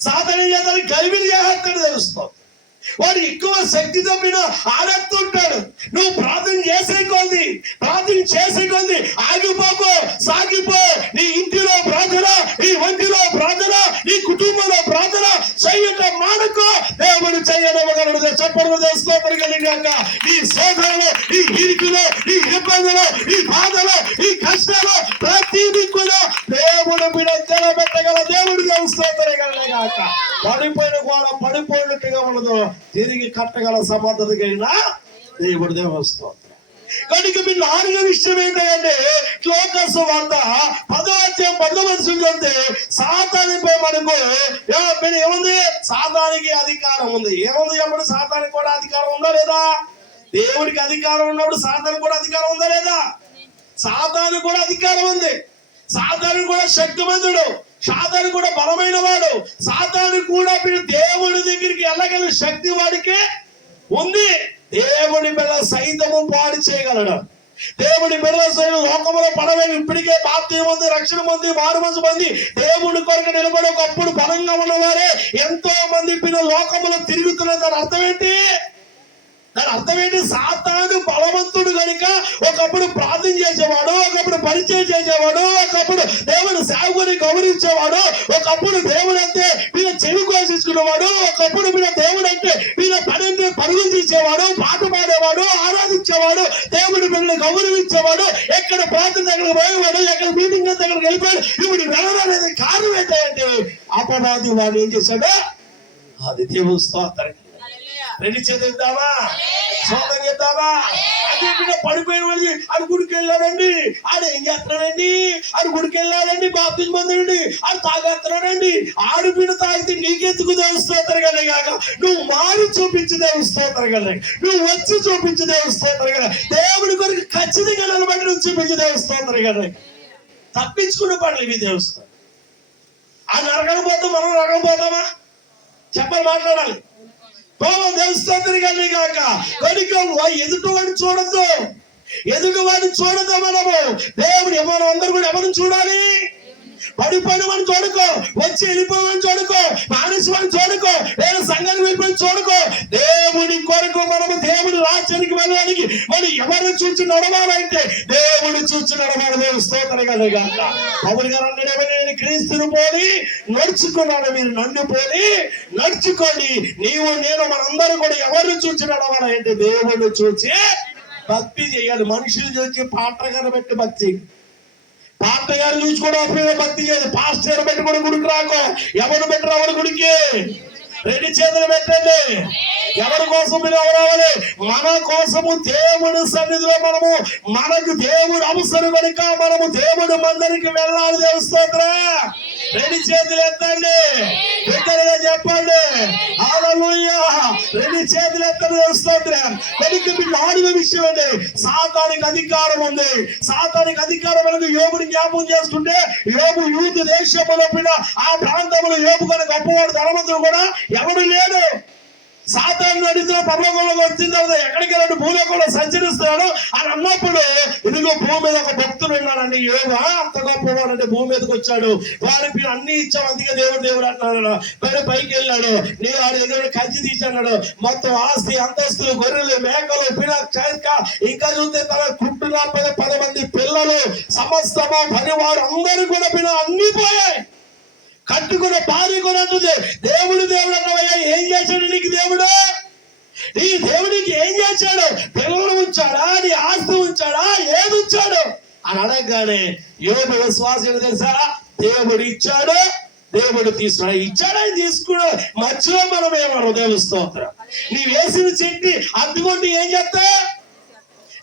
సాతాను చేస్తాను గలిబిలి చేస్తాడు తెలుస్తాం. వాడు ఎక్కువ శక్తితో మీద ఆడేస్తుంటాడు. నువ్వు ప్రార్థన చేసే కొద్ది ఆగిపోకో, సాగిపో. నీ ఇంటిలో ప్రార్థన, నీ వంటిలో ప్రార్థన, నీ కుటుంబంలో ప్రార్థన చెయ్యటం మానుకో. దేవుడు చెయ్యనివ్వగలడు. చెప్పడం స్తోత్రం కలిగాక ఈ శోధనలో, ఈ ఇరుకులో, ఈ ఇబ్బందులు, ఈ బాధలు, ఈ కష్టాలు ప్రతిదీ కూడా దేవుడు మీద నిలబెట్టగల దేవుడు. స్తోత్రం కలిగాక పడిపోయిన గోడ పడిపోయినట్టుగా ఉండదు, తిరిగి కట్టగల సమర్థత కలిగిన దేవుడు. స్తోత్రం. కనుక మీ 4వ విషయం ఏంటంటే లోకాసు వార్త 10వ అధ్యాయం 10వ వచనం చదివితే సాతానుపై మనకు ఏముంది? సాతానికి అధికారం ఉంది. ఏముంది? ఎప్పుడు సాతానికి కూడా అధికారం ఉందా లేదా? దేవుడికి అధికారం ఉన్నప్పుడు సాతానికి కూడా అధికారం ఉందా లేదా? సాతాను కూడా అధికారం ఉంది. సాతాను కూడా శక్తిమంతుడు, సాతాను కూడా బలమైన వాడు. సాతాను కూడా మీరు దేవుడి దగ్గరికి వెళ్ళగల శక్తి వాడికే ఉంది. దేవుడి బిడ్డ సైతము పాడు చేయగలడు. దేవుడి బిడ్డల సైతం లోకంలో పడవేమి ఇప్పటికే బాప్తిసం ఉంది, రక్షణ పొంది, మారుమనసు పొంది దేవుడి కొరకు నిలబడి ఒకప్పుడు బలంగా ఉన్నవారే ఎంతో మంది పిల్లలు లోకంలో తిరుగుతున్నారు. దాని అర్థం ఏంటి? సాతాను బలవంతుడు కనుక ఒకప్పుడు ప్రార్థన చేసేవాడు, ఒకప్పుడు పరిచయం చేసేవాడు, ఒకప్పుడు దేవుని సేవకుని గౌరవించేవాడు, ఒకప్పుడు దేవుడు అంటే వీళ్ళ చెవి కోసించుకునేవాడు, ఒకప్పుడు వీళ్ళ దేవుడు అంటే వీళ్ళ పని పరుగులు తీసేవాడు, పాట పాడేవాడు, ఆరాధించేవాడు, దేవుడి బిడ్డను గౌరవించేవాడు, ఎక్కడ ప్రార్థన దగ్గర పోయేవాడు, ఎక్కడ మీటింగ్ దగ్గరికి వెళ్ళిపోయాడు. ఇప్పుడు వెళ్ళడానికి కారణం ఏంటంటే అపవాది వాడు ఏం చేశాడు? అది దేవుడు స్తోత్రం. 2 చేతులు ఇద్దామా? శోధన చేద్దామా? అదే బిడ్డ పడిపోయిన వాళ్ళు ఆడు గుడికి వెళ్ళాడండి, ఆడు ఏం చేస్తున్నాడండి, ఆడు గుడికి వెళ్ళాడండి, బాప్తిజం పొందాడండి, ఆడు తాగేస్తున్నాడండి. ఆడు బిడ్డ తాగితే నీకెందుకు దేవస్తోత్రం కదా కాక నువ్వు మారి చూపించి దేవస్తోత్రం కదా, నువ్వు వచ్చి చూపించి దేవస్తోత్రం కదా, దేవుడి కొరకు ఖచ్చితంగా నిలబడి నువ్వు చూపించి దేవస్తోత్రం కదా. తప్పించుకున్న పనులు ఇవి దేవస్థానం. ఆ నరకం పోతాం, మనం నరకం పోతామా? చెప్పాలి, మాట్లాడాలి. దేవస్థానం కాక కనుక ఎదుటివాడిని చూడద్దు, మనము దేవుడు మనం అందరూ కూడా ఎవరిని చూడాలి? పడిపోయిన వాడిని చూడుకో, వచ్చి వెళ్ళిపోయిన చూడుకో, మానేశ్వరిని చూడుకో, లేదా సంఘానికి వెళ్ళిపోయి చూడుకో. దేవుడి కొరకు మనము దేవుడి రాజ్యానికి వెళ్ళడానికి మనం ఎవరిని చూసి నడవాలంటే దేవుడు చూసి నడవాలి. దేవుడు స్తోత్రం కలగాక. పౌలు గారు అన్నాడు, నేను క్రీస్తుని పోలి నడుచుకున్నాను, మీరు నన్ను పోలి నడుచుకోండి. నీవు నేను మనందరూ కూడా ఎవరిని చూసి నడవాలంటే దేవుడు చూసి భక్తి చేయాలి. మనుషులు చూసి పాత్ర గారు పెట్టి భక్తి, పాస్టర్ గారు చూసుకోవడం భక్తి చేయదు. పాస్టర్ పెట్టి కూడా గుడికి రాకో. ఎవరు పెట్టరు? ఎవరు గుడికి? 2 చేతులు పెట్టండి. ఎవరి కోసం మీరు రావాలి? మన కోసము దేవుడి సన్నిధిలో మనకు దేవుడు అవసరం కనుక మనము దేవుడి మందిరికి వెళ్ళాలి. దేవస్తోత్రం. 2 చేతులు ఎత్తండి, బిడ్డలుగా చెప్పండి హల్లెలూయా. 2 చేతులు ఎత్తండి. దేవస్తోత్రం. కనుక మీ 4వ విషయం అండి, సాతానికి అధికారం ఉంది. సాతానికి అధికారం అనేది యోబుని జ్ఞాపకం చేస్తుంటే, యోబు యూదు దేశంలో ఆ ప్రాంతంలో యోబు కనుక గొప్పవాడు, ధనవంతుడు కూడా ఎవడు లేడు. సాతాను అడిగిన పరలోకంలో వచ్చిన తర్వాత ఎక్కడికి వెళ్ళాడు? భూలోకంలో సంచరిస్తున్నాడు అని అన్నప్పుడు ఇదిగో భూమి మీద ఒక భక్తుడు ఉన్నాడండి. యోగా అంత గొప్పవాడంటే భూమి మీదకి వచ్చాడు. వాడికి అన్ని ఇచ్చాం, అందుకే దేవుడు అంటున్నాడు. పైకి వెళ్ళాడు, నేను వాడు ఎదురు కంచి తీసాడు. మొత్తం ఆస్తి, అంతస్తులు, గొర్రెలు, మేకలు, ఇంకా చూస్తే తన కుట్టిన 10 మంది పిల్లలు, సమస్తము పనివారు అందరూ కూడా అన్ని పోయాయి. కట్టుకున్న భార్య కూడా అంటుంది, దేవుడు అన్నవయ్యా, ఏం చేశాడు నీకు దేవుడు? నీ దేవుడికి ఏం చేశాడు? పిల్లలు ఉంచాడా? నీ ఆస్తి ఉంచాడా? ఏది ఉంచాడు అని అడగగానే యోబు విశ్వాసం తెలుసా? దేవుడు ఇచ్చాడు, దేవుడు తీసుకున్నాడు. ఇచ్చాడా తీసుకున్నాడు. మధ్యలో మనం ఏమన్నాం? దేవుని స్తోత్రం. నీ వేసిన చెట్టి అందుకుంటే ఏం చేస్తా?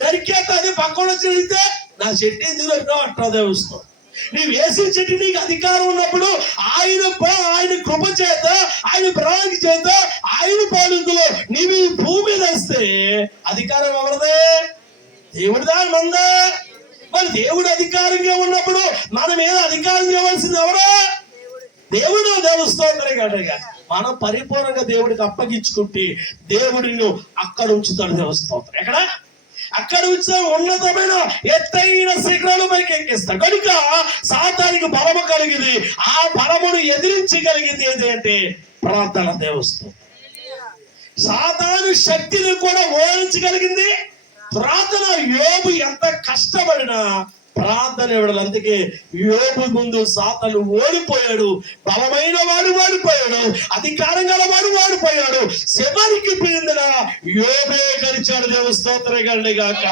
నరికేస్తా. అది పక్కన వచ్చి అడిగితే నా చెట్టు ఎందుకు అంటావు? దేవుని స్తోత్రం. నీవు వేసిన చెట్టు నీకు అధికారం ఉన్నప్పుడు ఆయన కృప చేత, ఆయన ప్రణాళిక చేత, ఆయన పాలకులు నీవు ఈ భూమి మీద వస్తే అధికారం ఎవరిదే? దేవుడిదా మందా? మరి దేవుడు అధికారంగా ఉన్నప్పుడు మనం ఏదో అధికారం చేయవలసింది ఎవరో? దేవుడు. దేవస్తోత్రం కదా. మనం పరిపూర్ణంగా దేవుడికి అప్పగించుకుంటే దేవుడిని అక్కడ ఉంచుతాడు. దేవస్తోత్రం. ఎక్కడ? అక్కడ ఉంచిన ఉన్నతమైన ఎత్తైన శిఖరాలు పైకి ఎక్కిస్తాడు. కనుక సాతానికి బలము కలిగింది. ఆ బలమును ఎదిరించగలిగింది ఏది అంటే ప్రార్థన. దేవస్తోత్రం. సాతాను శక్తిని కూడా ఓడించగలిగింది ప్రార్థన. యోబు ఎంత కష్టపడినా ప్రార్థన ఇవ్వడం. అందుకే యోబు ముందు సాతాను ఓడిపోయాడు. బలమైన వాడు ఓడిపోయాడు, అధికారం గల వాడు ఓడిపోయాడు. చివరికి పిండిన యోబే గెలిచాడు. దేవుని స్తోత్రం కలిగి గాక.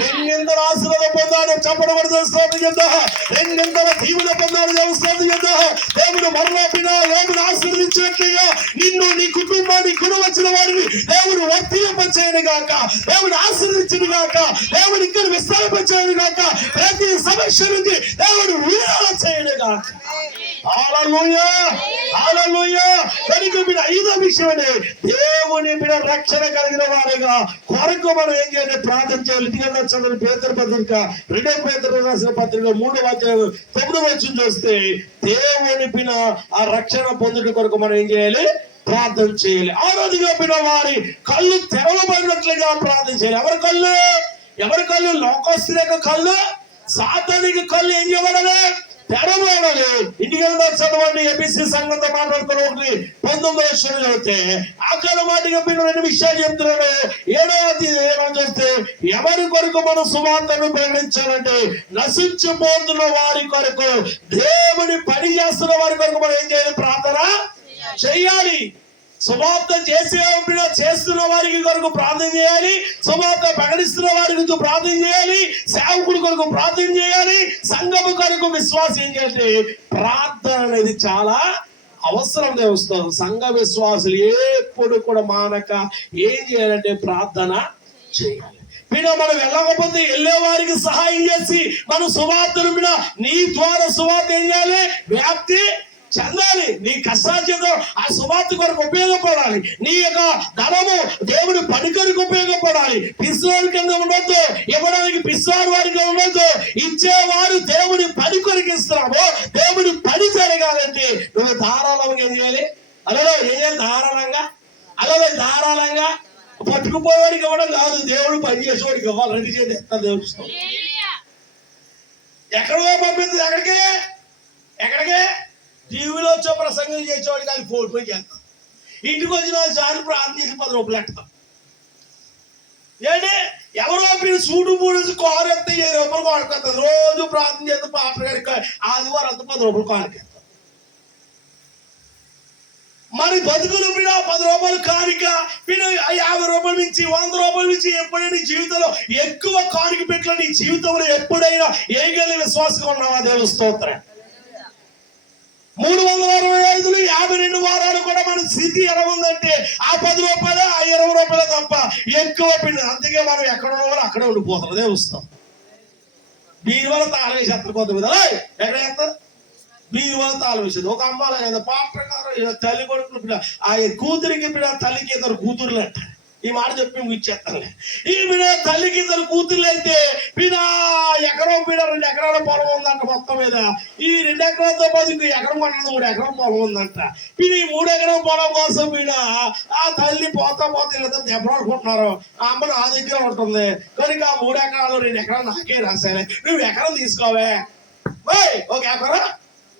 రెండింతల ఆశీర్వాదం పొందాడు. చెప్పబడిన స్తోత్రం చేద్దాం. రెండింతల దీవెన పొందాడు. దేవుని స్తోత్రం చేద్దాం. దేవుడు మరలోపిన యోబును ఆశీర్వదించినట్లుగా నిన్ను, నీ కుటుంబాన్ని, గుడి వచ్చిన వారిని దేవుడు వర్తింపచేయను గాక. దేవుడు ఆశీర్వదించును గాక. దేవుడు ఇక్కడ విస్తరింపచేయను గాక. ప్రతి సమస్య నుంచి దేవుడు విడుదల చేయను గాక. హల్లెలూయా, హల్లెలూయా. కనుక మీరు ఐదో విషయమే, దేవుని మీద రక్షణ కలిగిన వారిగా కొరకు మనం ఏం చేయాలి? ప్రార్థన చేయాలి. ఇదిగా చదువు పేతురు పత్రిక 2 పేతురు రాసిన పత్రిక 3వ అధ్యాయం 9వ వచనం చూస్తే, దేవుని పిన ఆ రక్షణ పొందుట కొరకు మనం ఏం చేయాలి? ప్రార్థన చేయాలి. ఆరోగ్యంగా పిన వారి కళ్ళు తెరవబడినట్లుగా ప్రార్థన చేయాలి. ఎవరి కళ్ళు? ఎవరి కళ్ళు? లోకస్తుల యొక్క కళ్ళు. సాతానికి కళ్ళు ఏం చేయబడాలి? తెరవబడాలి. ఇంటికి వెళ్దాం, చదవండి. ఎబిసి సంఘంతో మాట్లాడుకుని 1:19 చదివితే ఆకాల మాటగా మీరు 2 విషయాలు చెప్తున్నాడు. 7వ అధ్యాయం చూస్తే, ఎవరి కొరకు మనం సువార్తను ప్రకటించాలంటే నశించిపోతున్న వారి కొరకు, దేవుని పని చేస్తున్న వారి కొరకు మనం ఏం చేయాలి? ప్రార్థన చెయ్యాలి. సువార్త చేస్తున్న వారికి కొరకు ప్రార్థన చేయాలి. సువార్త ప్రకటిస్తున్న వారి గురించి ప్రార్థన చేయాలి. సేవకుడి కొరకు ప్రార్థన చేయాలి. సంఘము కొరకు విశ్వాసం ఏం చేయాలి? ప్రార్థన అనేది చాలా అవసరం. దేవస్థానం సంఘ విశ్వాసులు ఎప్పుడు కూడా మానక ఏం చేయాలంటే ప్రార్థన చేయాలి. మనం వెళ్ళకపోతే వెళ్ళే వారికి సహాయం చేసి మనం సువార్తను మీద నీ ద్వారా సువార్త ఏం చేయాలి? వ్యాప్తి చెందాలి. నీ కష్టార్జితం ఆ సువార్త కొరకు ఉపయోగపడాలి. నీ యొక్క ధనము దేవుని పని కొరకు ఉపయోగపడాలి. పిసినారి కింద ఉండొద్దు, ఇవ్వడానికి పిసినారి వారిగా ఉండొద్దు. ఇచ్చేవారు దేవుని పని కొరకు ఇస్తున్నాము. దేవుని పని జరగాలంటే నువ్వు ధారాళంగా ఏం చేయాలి? అలా ఏం చేయాలి? ధారాళంగా పట్టుకుపోయేవాడికి ఇవ్వడం కాదు, దేవుడు పని చేసేవాడికి ఇవ్వాలి. రెడీ చేసి దేవుడు ఎక్కడికో పంపిస్తుంది. ఎక్కడికే టీవీలో వచ్చే ప్రసంగం చేసేవాడికి అది ఫోన్ పే చేస్తాం. ఇంటికి వచ్చిన వాళ్ళు సార్లు ప్రార్థన చేసి 10 రూపాయలు ఎడతాం. ఏంటి? ఎవరో మీరు సూటు పూడేసి కారు ఎత్తే 7 రూపాయలు కాడుకొస్తుంది. రోజు ప్రార్థన చేస్తే పాస్టర్ గారికి ఆదివారం అంతా 10 రూపాయలు కానుకెత్తాం. మరి బతుకులు మీద 10 రూపాయలు కానుక, 50 రూపాయల నుంచి 100 రూపాయల నుంచి ఎప్పుడైనా నీ జీవితంలో ఎక్కువ కానుక పెట్టిన నీ జీవితంలో ఎప్పుడైనా ఏగలి విశ్వాసంగా ఉన్నావా? దేవుని స్తోత్రం. 365 52 వారాలు కూడా మన స్థితి ఎలా ఉందంటే ఆ 10 రూపాయలు, ఆ 20 రూపాయలు తప్ప ఎక్కువ పిండి. అందుకే మనం ఎక్కడ ఉన్నవారు అక్కడే ఉండిపోతారు. దేవస్థం వీరి వల్ల తాళం వేసి ఎత్తకపోతుంది కదా. ఎక్కడ వేస్తారు? వీరి వల్ల తాళం వేసేది. ఒక అమ్మాయి పాస్టర్ గారు తల్లి కొడుకులు ఆ కూతురికి తల్లికి 2 కూతురులు అంట. ఈ మాట చెప్పి ఇచ్చేస్తాను. ఈ తల్లికి 2 కూతుర్లు అయితే ఎకరం 2 ఎకరాల పొలం ఉందంట. మొత్తం మీద ఈ 2 ఎకరాలతో పాటు ఇంకో ఎకరం కొన్నది 3 ఎకరం పొలం ఉందంట. ఈ 3 ఎకరం పొలం కోసం ఆ తల్లి పోతా ఇలా దెబ్బలాడుకుంటున్నారు. ఆ అమ్మ నా దగ్గర ఉంటుంది కనుక ఆ 3 ఎకరాలు 2 ఎకరాలు నాకే రాశారు. నువ్వు ఎకరం తీసుకోవే, ఒక ఎకరం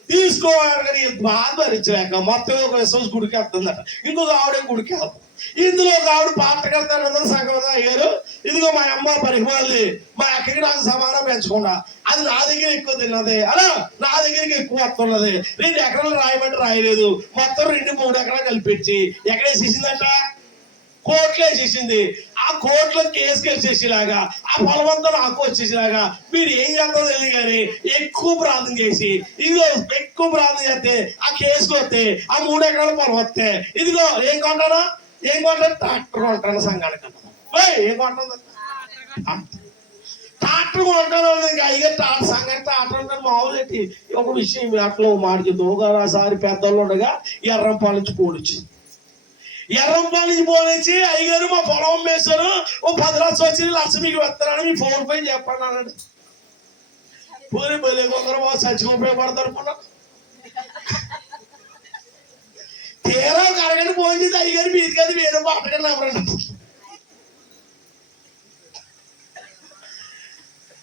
తీసుకోవాలి. బాధ భరించలేక మొత్తం ఒక విశ్వాస గుడికి వెళ్తుందట. ఇంకొక ఆవిడే గుడికి వెళ్తాం. ఇందులో ఒక ఆవిడ పాత్ర కడతాడు సంగతి అయ్యారు. ఇదిగో మా అమ్మ పరిమాలి, మా అక్కడికి నాకు సమానం పెంచకుండా అది నా దగ్గర ఎక్కువ తిన్నది, అలా నా దగ్గరికి ఎక్కువ వస్తున్నది. 2 ఎకరాలు రాయమంటే రాయలేదు. మొత్తం 2-3 ఎకరాలు కలిపించి ఎక్కడేసేసిందంట? కోర్టులో వేసేసింది. ఆ కోర్టులో కేసు వేసేసేలాగా ఆ పొలమంతా నాకు వచ్చేసేలాగా మీరు ఏం చేస్తారో తెలియదు కానీ ఎక్కువ ప్రార్థన చేసి ఇదిగో ఎక్కువ ప్రార్థన చేస్తే ఆ కేసుకు వస్తే ఆ 3 ఎకరాల పొలం వస్తే ఇదిగో ఏం కొంటాను ట్రాక్టర్ కొంటాను. సంఘానికి ఏం కొంటాను? ట్రాక్టర్ కొంటాను. ఇంకా అయ్యే సంఘానికి ట్రాక్టర్ అంటే మామూలు ఏంటి? ఒక విషయం అట్లా మాట చెప్తాం. ఒకసారి పెద్దోళ్ళు ఉండగా ఎర్రంపాల నుంచి పోనిచ్చింది. ఎర్రంపాల నుంచి పోనిచ్చి అయ్యగారు మా పొలం వేసాను, ఓ 10 లక్షలు వచ్చి 1 లక్ష మీకు వస్తారని మీ ఫోన్ పే చెప్పండి అన్నాడు. పోనీ బలి కొందరు చచ్చి ఉపయోగపడతారు అనుకున్నా. తీరా ఒక అరగంట ఫోన్ చేసి అయ్యగారు మీది కదా వేరే పాటగా ఎవరండి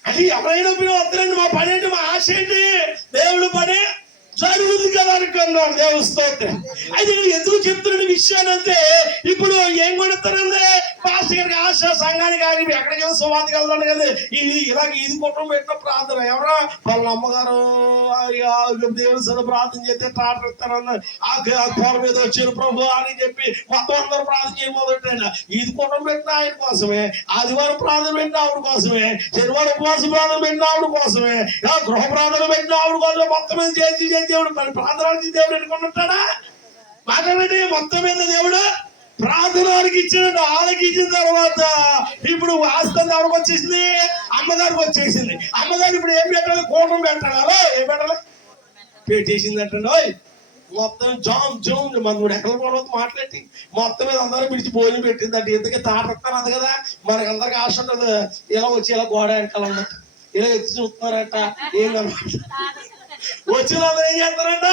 అంటే ఎవరైనా మీరు వస్తారండి. మా పని ఏంటి? మా ఆశ ఏంటి? దేవుడు పని జరుగుతుంది కదా కొరకు అన్నాడు. దేవుని స్తోత్రం. అయితే ఎందుకు చెప్తున్న విషయాన్ని అంటే, ఇప్పుడు ఏం కొడుతారండి పాస్టర్ గారికి ఆశ సంఘానికి ఆగి ఎక్కడికి వెళ్ళి సువార్తకి వెళ్తాడు కదా, ఇది ఇలాగ ఇది కుటుంబం పెట్టిన ప్రార్థన ఎవరో వాళ్ళ అమ్మగారు దేవుని సరే ప్రార్థన చేస్తే ట్రాక్టర్ ఇస్తారన్న ఆ కూర మీద వచ్చారు ప్రభు అని చెప్పి మొత్తం అందరూ ప్రార్థన చేయమోదట్టండి. ఇది కుటుంబం పెట్టిన ఆయన కోసమే, ఆదివారం ప్రార్థన పెట్టిన ఆవిడ కోసమే, శనివారం ఉపవాస ప్రార్థన పెట్టిన ఆవిడ కోసమే, గృహ ప్రార్థన పెట్టిన ఆవిడ కోసమే, మొత్తం మీద చేసి దేవుడు మరి ప్రార్థన దేవుడు ఎన్నుకుంటాడా మాట్లాడండి. మొత్తం మీద దేవుడు ప్రార్థనకి ఇచ్చినట్టు వాళ్ళకి ఇచ్చిన తర్వాత ఇప్పుడు ఆస్తంది ఎవరికి వచ్చేసింది, అమ్మగారికి వచ్చేసింది. అమ్మగారు ఇప్పుడు ఏం పెట్టాలి, కూటం పెట్టాలి. ఏం పెట్టాలి పెట్టేసిందంటే మొత్తం జామ్ జోమ్ మన ఎక్కడ కూడా మాట్లాడి మొత్తం మీద అందరూ పిలిచి భోజనం పెట్టింది అంటే ఎందుకే తాటెత్తాను అది కదా, మనకి అందరికి ఆశ ఉంటుంది. ఇలా వచ్చి ఇలా గోడ వెనకాల ఉన్నట్టు ఇలా ఎత్తి చూస్తున్నారట. ఏం కనమాట వచ్చిన అందరూ ఏం చేస్తారంట,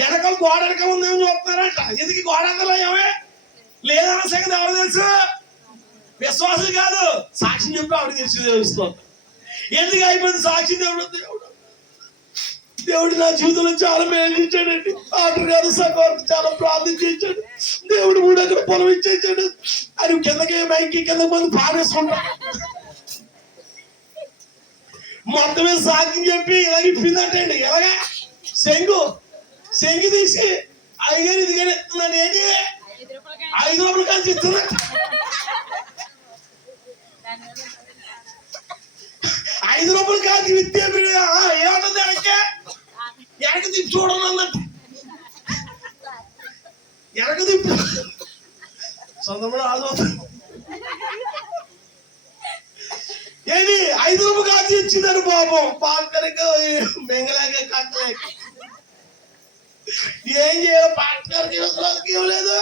వెనకాల గోడ వెనక ఉందేమో చూస్తున్నారంట. ఎందుకు గోడ వెనకాల ఏమే లేదన్న సంగతి ఎవరు తెలుసు, విశ్వాసం కాదు సాక్షి చెప్పి ఆవిడ తెలుసు. తెలుస్తుంది ఎందుకు అయిపోయింది సాక్షి. దేవుడు నా జీవితంలో చాలా మేలు చేశాడండి. ఆర్డర్ గారు సగం చాలా ప్రార్థన చేశాడు. దేవుడు 3 ఎకరాల పొలం ఇచ్చేసాడు. అది కిందకి మైకి కింద మంది పారేసుకుంటాడు. మొత్తమే సాక్షి చెప్పి ఇలాగ ఇప్పిందంటే అండి. ఎలాగా శంగు తీసి అయ్యారు ఇదిగానే ఇస్తున్నాడు. ఏంటి 5 రూపాయలు కలిసి ఇస్తున్నా. 5 రూపాయలు కాదు విత్తే ఏమంటుంది వెనక తిప్పి చూడండి అన్నట్టు. వెనక తిప్పి సొంతంలో ఆదోతం ఏంటి 5 రూపాయలు కాదు ఇచ్చిందని పాపం పాలకరికి మెంగలేక కట్టలేక ఏం చేయాలి. పాటగారికి ఇవ్వలేదు,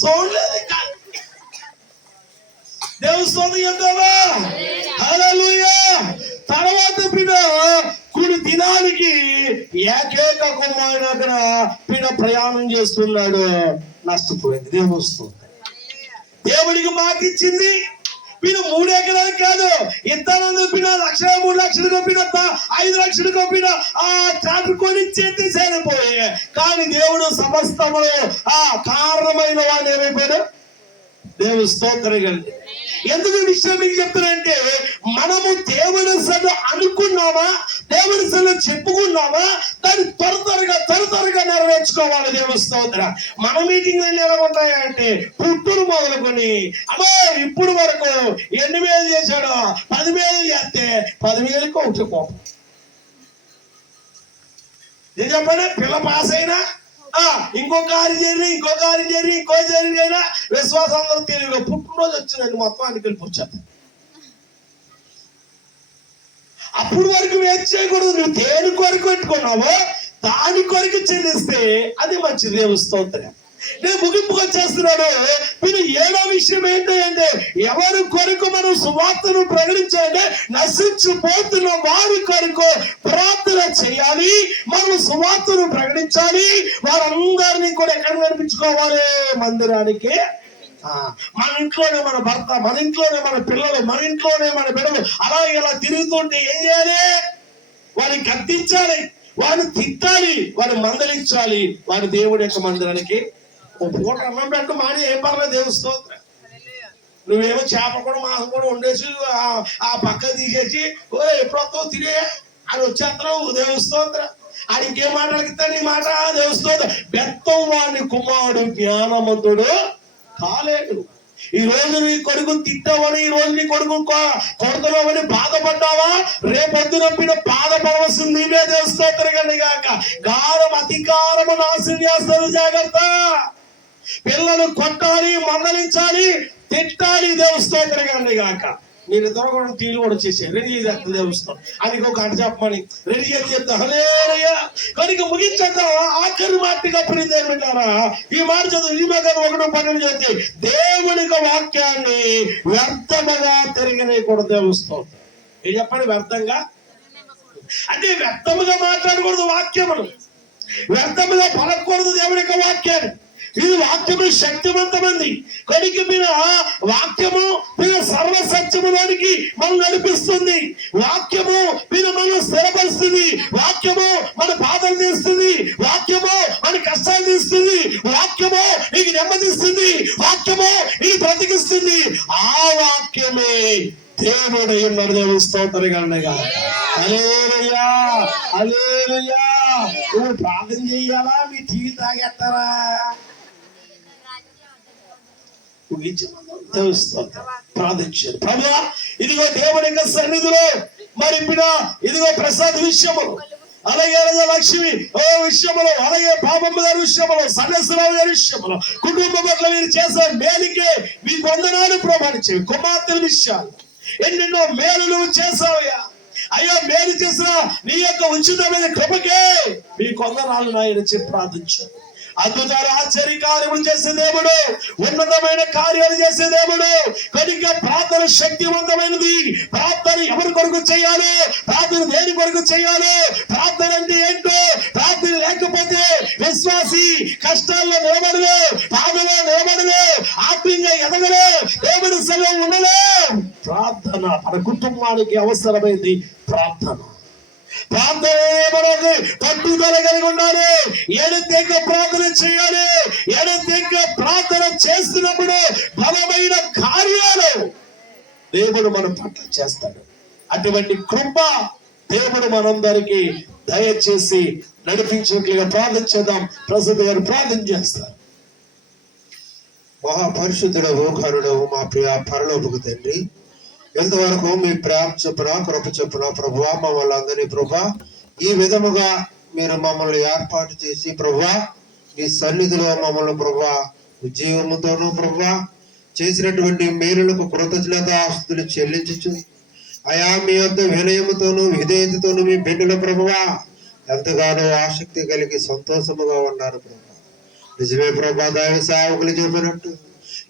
సౌండ్ లేదు. దేవస్థానం చెప్తావా హల్లెలూయా. తర్వాత పిన కొన్ని దినానికి ఏకైక కుమారుడు అక్కడ పిన ప్రయాణం చేస్తున్నాడు. నష్టపోయింది. దేవస్థానం దేవుడికి మాట ఇచ్చింది. పిన 3 ఎకరాలు కాదు ఇతరులు పిన 1,03,00,000 పిన 5 లక్షలు పిన ఆ ట్రాక్టర్ కొని చేతి సరిపోయి. కానీ దేవుడు సమస్తములు ఆ కారణమైన వాడు ఏమైపోయాడు. దేవుడు స్తోత్రం కలిగి. ఎందుకు విషయం మీకు చెప్తానంటే, మనము దేవుని సన్నిధిలో అనుకున్నామా, దేవుని సన్నిధిలో చెప్పుకున్నామా, దాన్ని త్వరగా నెరవేర్చుకోవాలి. దేవుని స్తోత్రం. మన మీటింగ్ ఎలా ఉంటాయంటే పుట్టును మొదలుకొని అమ్మో ఇప్పుడు వరకు 8,000 చేశాడు, 10,000 చేస్తే 10,000కి ఒకటి కోపం. నేను చెప్పండి, పిల్ల పాస్ అయినా ఇంకో కార్యం జరిగినా విశ్వాసం అందరూ తెలియదు. పుట్టినరోజు వచ్చిందండి మొత్తం అన్ని కలిపి వచ్చాను. అప్పుడు వరకు వేచి చేయకూడదు. నువ్వు దేని కొరకు పెట్టుకున్నావో దాని కొరకు చెల్లిస్తే అది మంచిది. దేవుని స్తోత్రం. నేను ముగింపుకు వచ్చేస్తున్నాడు. మీరు 7వ విషయం ఏంటంటే, ఎవరి కొరకు మనం సువార్తను ప్రకటించాలంటే నశించిపోతున్న వారి కొరకు ప్రార్థన చేయాలి. మనం సువార్తను ప్రకటించాలి. వారందరినీ కూడా ఎక్కడ నడిపించుకోవాలి, మందిరానికి. మన ఇంట్లోనే మన భర్త, మన ఇంట్లోనే మన పిల్లలు, మన ఇంట్లోనే మన బిడ్డలు అలా ఇలా తిరుగుతుంటే ఏం చేయాలి, వారిని కత్తించాలి, వారిని తిట్టాలి, వారిని మందలించాలి. వారి దేవుడి యొక్క మందిరానికి ఓ పూట అన్నం పెట్టు మాని ఏం పర్లేదు. దేవుని స్తోత్రం. నువ్వేమో చేప కూడా మాసం కూడా వండేసి ఆ పక్క తీసేసి ఎప్పుడు వస్తావు తినే అని వచ్చేస్తున్నావు. దేవుని స్తోత్రం. అది ఇంకేం మాట్లాడుతాడు నీ మాట. దేవుని స్తోత్రం. బెత్తం వాడిని కుమారుడు జ్ఞానవంతుడు కాలేడు. ఈ రోజు నీ కొడుకుని తిట్టావని, ఈ రోజు నీ కొడుకు కొడుతున్నావని బాధపడ్డావా, రేపొద్దున బాధపడవలసింది నీవే. దేవుని స్తోత్రం కండి గాక. గారం అధికారము నాశనం చేస్తారు. జాగ్రత్త. పిల్లలు కొట్టాలి, మందలించాలి, తిట్టాలి. దేవుని స్తోత్రం కండి గాక. మీరిద్దరు కూడా టీలు కూడా చేశారు. రెడీ చేసేస్తాను. దేవస్థానం అది ఒక గంట చెప్పమని రెడీ చేసి చెప్తా. హల్లెలూయా. కనుక ముగించేద్దాం. ఆఖరి మాటగా ప్రియదేవులారా ఈ మాట చదువు. ఈ మాట 1:12 చెప్తే, దేవునికి వాక్యాన్ని వ్యర్థముగా తిరగనేయకూడదు. దేవస్థానం ఏం చెప్పండి, వ్యర్థంగా అంటే వ్యర్థముగా మాట్లాడకూడదు. వాక్యమును వ్యర్థముగా పలకూడదు. దేవుని యొక్క వాక్యాన్ని. ఇది వాక్యము శక్తివంతమైంది. కనుక మీరు వాక్యము మీరు సర్వసత్యములోనికి మనం నడిపిస్తుంది. వాక్యము మీరు మనం స్థిరపరుస్తుంది. వాక్యము మన బాధలు తీస్తుంది. వాక్యం మరి దేవుని స్తోత్రగాక. హల్లెలూయా హల్లెలూయా. నువ్వు ప్రార్థన చెయ్యాలా, మీ టీవీ తాగేస్తారా? ప్రార్థించారు. ప్రభువా ఇదిగో దేవుని యొక్క సన్నిధిలో మరి ఇప్పుడు ఇదిగో ప్రసాద్ విషయము, అలాగే లక్ష్మి విషయంలో, అలాగే పాపమ్మ గారి విషయంలో, సన్నసరావు గారి విషయంలో, కుటుంబం పట్ల మీరు చేసే మేలుకే మీకు వందనాలు ప్రభావించే. కుమార్తెల విషయాలు ఎన్నెన్నో మేలు నువ్వు చేసావయ్యా. అయ్యో మేలు చేసిన నీ యొక్క ఉచితమైన కృపకే మీకు వందనాలు నాయన చెప్పి ప్రార్థించారు. అద్భుతాలు ఆశ్చర్య కార్యములు చేసే దేవుడు, ఉన్నతమైన కార్యాలు చేసే దేవుడు కనుక ప్రార్థన శక్తివంతమైనది. ప్రార్థన ఎవరి కొరకు చేయాలో, ప్రార్థన దేని కొరకు చేయాలో, ప్రార్థన అంటే ఏంటో, ప్రార్థన లేకపోతే విశ్వాసి కష్టాల్లో నిలబడలే, బాధలో నిలబడలే, ఆత్మీయంగా ఎదగలే, దేవుడి సెలవు ఉండలే. ప్రార్థన మన కుటుంబానికి అవసరమైంది. ప్రార్థన మనకి పట్టుదల కలిగి ఉండాలి. ఎడతెగ ప్రార్థన చేయాలి. ఎడతెగ ప్రార్థన చేస్తున్నప్పుడు బలమైన కార్యాలు దేవుడు మన పట్ల చేస్తాడు. అటువంటి కృప దేవుడు మనందరికీ దయచేసి నడిపించినట్లుగా ప్రార్థన చేద్దాం. ప్రసిద్ధి గారు ప్రార్థన చేస్తారు. మహాపరిశుద్ధుడవు కరుడవు మా ప్రియ పరలోకపు తండ్రి, ఎంతవరకు మీ ప్రేమ చొప్పున కృప చొప్పున ప్రభువా మమ్మల్ని అందరినీ ప్రభువా ఈ విధముగా మీరు మమ్మల్ని ఏర్పాటు చేసి ప్రభువా మీ సన్నిధిలో మమ్మల్ని ప్రభువా ఉజ్జీవముతోనూ ప్రభువా చేసినటువంటి మేలులకు కృతజ్ఞతాస్తులు చెల్లించు. అయా మీ యొద్ద వినయముతోనూ విధేయతతోనూ మీ బిడ్డల ప్రభువా ఎంతగానో ఆసక్తి కలిగి సంతోషముగా ఉన్నారు ప్రభువా. నిజమే ప్రభువా, దైవ సేవకులు చెప్పినట్టు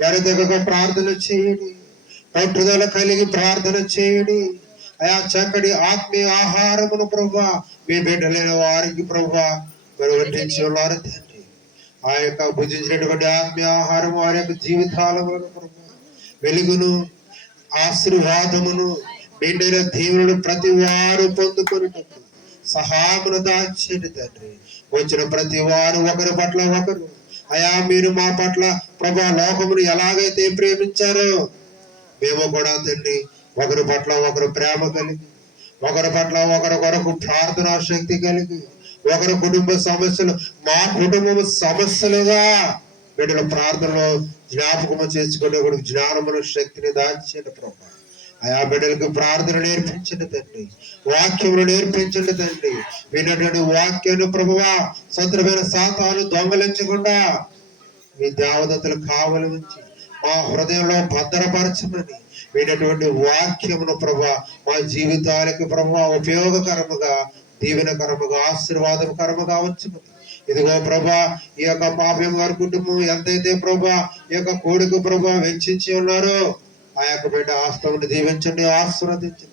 ఎడతెగక ప్రార్థన చేయండి, పట్టుదల కలిగి ప్రార్థన చేయండి. అయా చక్కటి ఆత్మీయ ఆహారమును ప్రభువా మీ బిడ్డలైన వారికి ప్రభువా మీరు వడ్డించి ఉన్నారు తండ్రి. ఆ యొక్క భుజించినటువంటి ఆత్మీయ ఆహారం వారి యొక్క జీవితాలను ప్రభువా వెలుగును ఆశీర్వాదమును మెండైన దీవులను ప్రతి వారు పొందుకునేటప్పుడు సహాయమును దాచేటి తండ్రి. వచ్చిన ప్రతి వారు ఒకరి పట్ల ఒకరు అయా మీరు మా పట్ల ప్రభువా లోకమును ఎలాగైతే ప్రేమించారో మేము కూడా తండ్రి ఒకరి పట్ల ఒకరు ప్రేమ కలిగి, ఒకరి పట్ల ఒకరి కొరకు ప్రార్థనా శక్తి కలిగి, ఒకరి కుటుంబ సమస్యలు మా కుటుంబ సమస్యలుగా బిడ్డల ప్రార్థనలో జ్ఞాపకము చేసుకునే జ్ఞానమును శక్తిని దాచేయండి ప్రభా. ఆయా బిడ్డలకు ప్రార్థన నేర్పించండి తండ్రి, వాక్యములు నేర్పించండి తండ్రి. విన్నటువంటి వాక్యాన్ని ప్రభువా శత్రువైన సాతాను దొంగలించకుండా మీ దేవదత్తులు కావలి ఉంచి మా హృదయంలో భద్రపరచమని విన్నటువంటి వాక్యమును ప్రభా మా జీవితాలకు ప్రభా ఉపయోగకరముగా, దీవెనకరముగా, ఆశీర్వాదకరముగా వచ్చుమని. ఇదిగో ప్రభా ఈ యొక్క పాపం వారి కుటుంబం ఎంతైతే ప్రభా ఈ యొక్క కోడికి ప్రభా వెచ్చించి ఉన్నారో ఆ యొక్క బిడ్డ ఆస్తులను దీవించండి, ఆశీర్వదించండి.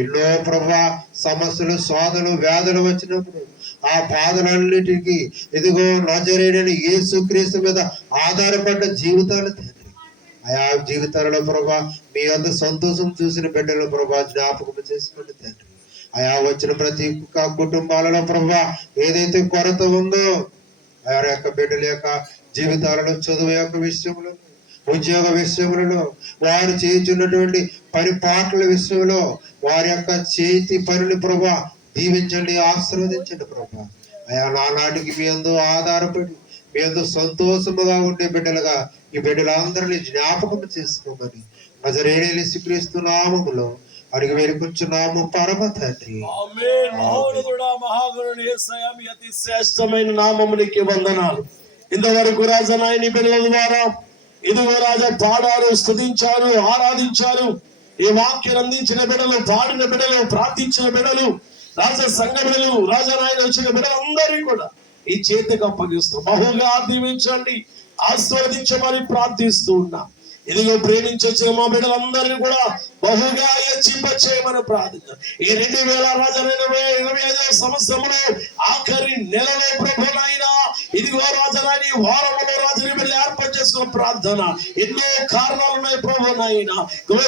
ఎన్నో ప్రభా సమస్యలు, శోధనలు, వ్యాధులు వచ్చినప్పుడు ఆ బాధలన్నిటికీ ఇదిగో నజరేయుడైన యేసుక్రీస్తు మీద ఆధారపడ్డ జీవితాలు తండ్రి. ఆయా జీవితాలలో ప్రభా మీ అంత సంతోషం చూసిన బిడ్డలు ప్రభా జ్ఞాపకం చేసుకోండి తండ్రి. ఆయా వచ్చిన ప్రతి కుటుంబాలలో ప్రభా ఏదైతే కొరత ఉందో ఆ యొక్క బిడ్డల యొక్క జీవితాలలో చదువు యొక్క విషయంలో, ఉద్యోగ విషయములలో, వారు చేస్తున్నటువంటి పని పాటల విషయంలో వారి యొక్క చేతి పనులు ప్రభా దీవించండి, ఆశీర్వదించండి ప్రభా. అయా నానాటికి మీ అందు ఆధారపడి మీ అందు సంతోషముగా ఉండే బిడ్డలుగా ఈ బిడ్డలందరినీ జ్ఞాపకం చేసుకోమని నజరేయుడైన యేసుక్రీస్తు నామములో అడిగి వేడుకొంచున్నాము పరమ తండ్రి. ఆమేన్. మహోన్నతుడా మహాగణుడు యేసయ్య మీ అతి శ్రేష్టమైన నామమునికి వందనాలు. ఇంతవరకు రాజనాయని బిడ్డల ద్వారా ఇదిగో రాజా పాడారు, స్తుతించారు, ఆరాధించారు. ఈ వాక్యం అందించిన బిడ్డలు, పాడిన బిడ్డలు, ప్రార్థించిన బిడ్డలు, రాజ సంఘ బిడ్డలు, రాజనాయన వచ్చిన బిడ్డలందరినీ కూడా ఈ చేతికి అప్పగిస్తూ బహుగా దీవించండి, ఆశీర్వదించమని ప్రార్థిస్తూ ఉన్నా. ఇదిగో ప్రేమించొచ్చిన మా బిడ్డలందరినీ కూడా బహుగా చేయమని ప్రార్థించారు. ఈ 2025 సంవత్సరంలో ఆఖరి నెలలో ప్రభునైనా ఇదిగో రాజనాయని వారంలో రాజని బిడ్డలు ఏర్పాటు చేసుకున్న ప్రార్థన. ఎన్నో కారణాలు ఉన్నాయి ప్రభు నాయన.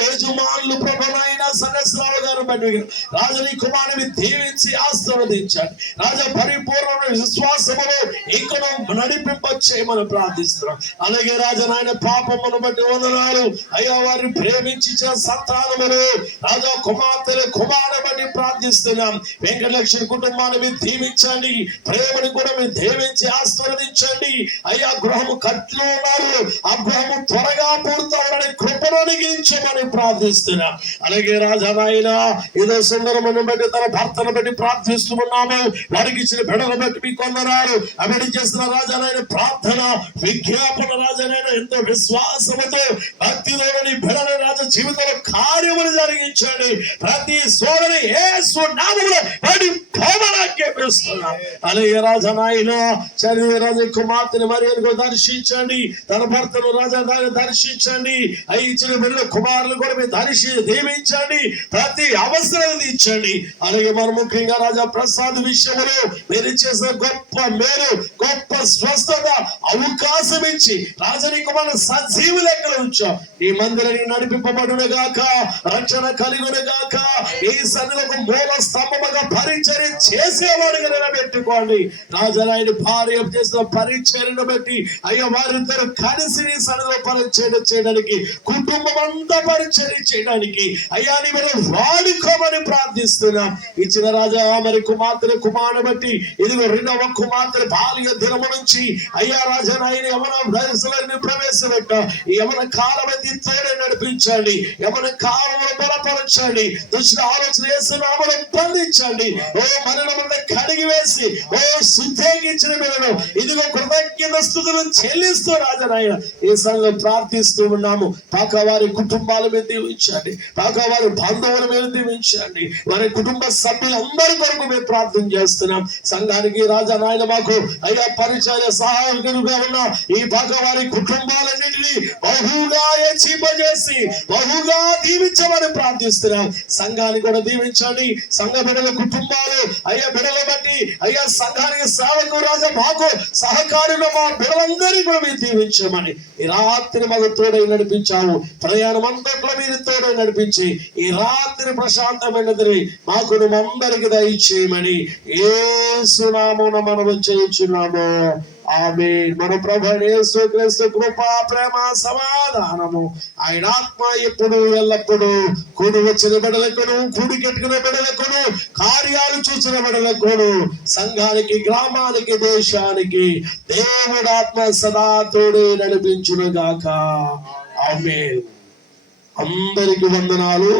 యజమానులు ప్రభు నాయన సహస్రాలు గారు బట్టి రాజని కుమారుని దీవించి ఆశీర్వదించండి. రాజా పరిపూర్ణమైన విశ్వాసములో ఇంకను నడిపింప చేయమని ప్రార్థిస్తున్నాం. అలాగే రాజా నాయన పాపమును బట్టి వందనాలు అయ్యా, వారిని ప్రేమించిన సంతానములు రాజా కుమారుని బట్టి ప్రార్థిస్తున్నాం. వెంకటలక్ష్మి కుటుంబాన్ని మీరు దీవించండి, ప్రేమను కూడా మీరు దీవించి ఆశీర్వదించండి. అయ్యా, గృహము కట్లు ఉన్నారు, ఆ గృహము త్వరగా పూర్తవడానికి కృపను అనుగ్రహించమని ప్రార్థిస్తున్నాం. అలాగే రాజా నాయన ఏదో సుందరమును బట్టి తన భర్తను బట్టి ప్రార్థిస్తున్నాము. వారికి ఇచ్చిన బిడ్డను బట్టి మీకు వందనాలు. అవిడి చేసిన రాజానైన ప్రార్థన విజ్ఞాపన రాజానైన ఎంతో విశ్వాసముతో భక్తిలోని బిడ్డల రాజా జీవితంలో కార్యములు జరిగించండి. ప్రతి సోదరి యేసు నామములో వాడి భవనాకేపిస్తున్నాం. అలాగే రాజానాయన చదివే రాజు కుమార్తెను మరియను దర్శించండి, తన భర్తను రాజా దర్శించండి. అవి ఇచ్చిన బిడ్డల కుమారులు కూడా మీరు దీవించండి, ప్రతి అవసరం తీర్చండి. అలాగే మరి ముఖ్యంగా రాజా ప్రసాద్ విషయంలో మీరు చేసిన గొప్ప మేలు, గొప్ప స్వస్థత అవకాశం ఇచ్చి రాజని కుమారు సజీవ లెక్కలు ఉంచాం. ఈ మందిరాన్ని నడిపింపబడును గాక, రక్షణ కలిగును గాక. ఈ సన్నిధికి మూల స్తంభముగా పరిచర్య చేసేవాడిగా నిలబెట్టుకోండి. రాజనాయుడు భార్య చేసిన పరిచర్యను బట్టి అయ్యా, వారిద్దరు కలిసి నీ సన్నిధిలో పరిచర్య చేయడానికి, కుటుంబం అంతా పరిచర్య చేయడానికి అయ్యా నీ మీరు వాడుకోమని ప్రార్థిస్తున్నాం. ఇచ్చిన రాజా మరి కుమార్తెను బట్టి ఇదిగో రెండవ కుమార్తె బాల్య దినము నుంచి అయ్యా రాజా నాయన యవన వయసులో ప్రవేశపెట్ట. ఈ యవన కాలమతి తోడే నడిపించండి, యవన కాలంలో బలపరచండి, దుష్ట ఆలోచన వేస్తున్నామని బంధించండి. ఓ మరణములను కడిగి వేసి ఓ శుద్ధీకరించిన బిడ్డలు ఇదిగో కృతజ్ఞత స్తుతులు చెల్లిస్తూ రాజా నాయన ఈ సంఘం ప్రార్థిస్తూ ఉన్నాము. పాక వారి కుటుంబాల మీద దీవించండి, పాక వారి బంధువుల మీద దీవించండి, వారి కుటుంబ సభ్యులందరి కొరకు మేము ప్రార్థన చేస్తున్నాం. సంఘానికి రాజా నాయన మాకు అయ్యా పరిచయ సహాయకులుగా ఉన్న ఈ పాక వారి కుటుంబాలన్నింటినీ బహుగా హెచ్చింపజేసి బహుగా దీవించమని ప్రార్థిస్తున్నాం. సంఘాన్ని కూడా దీవించండి, సంఘ బిడ్డల కుటుంబాలు అయ్యా బిడ్డలు బట్టి అయ్యా సంఘానికి సేవకు రాజా మాకు సహకారులు మా బిడ్డలందరినీ కూడా మీరు దీవించమని ఈ రాత్రి మాకు తోడై నడిపించాము. ప్రయాణం అంతట్లో మీరు తోడై నడిపించి ఈ రాత్రి ప్రశాంతమైనది మాకు అందరికి దయచేయమని యేసు నామమున మనము చేయుచున్నాము. ఆమేన్. మన ప్రభువైన యేసుక్రీస్తు కృప, ప్రేమ, సమాధానము ఆయన ఆత్మ ఎప్పుడు ఎల్లప్పుడూ కూడి వచ్చిన బిడ్డలకును, కూడి కట్టుకున్న బిడ్డలకును, కార్యాలు చూసిన బిడ్డలకును, సంఘానికి, గ్రామానికి, దేశానికి దేవుడు ఆత్మ సదా తోడే నడిపించును గాక. ఆమేన్. అందరికి వందనాలు.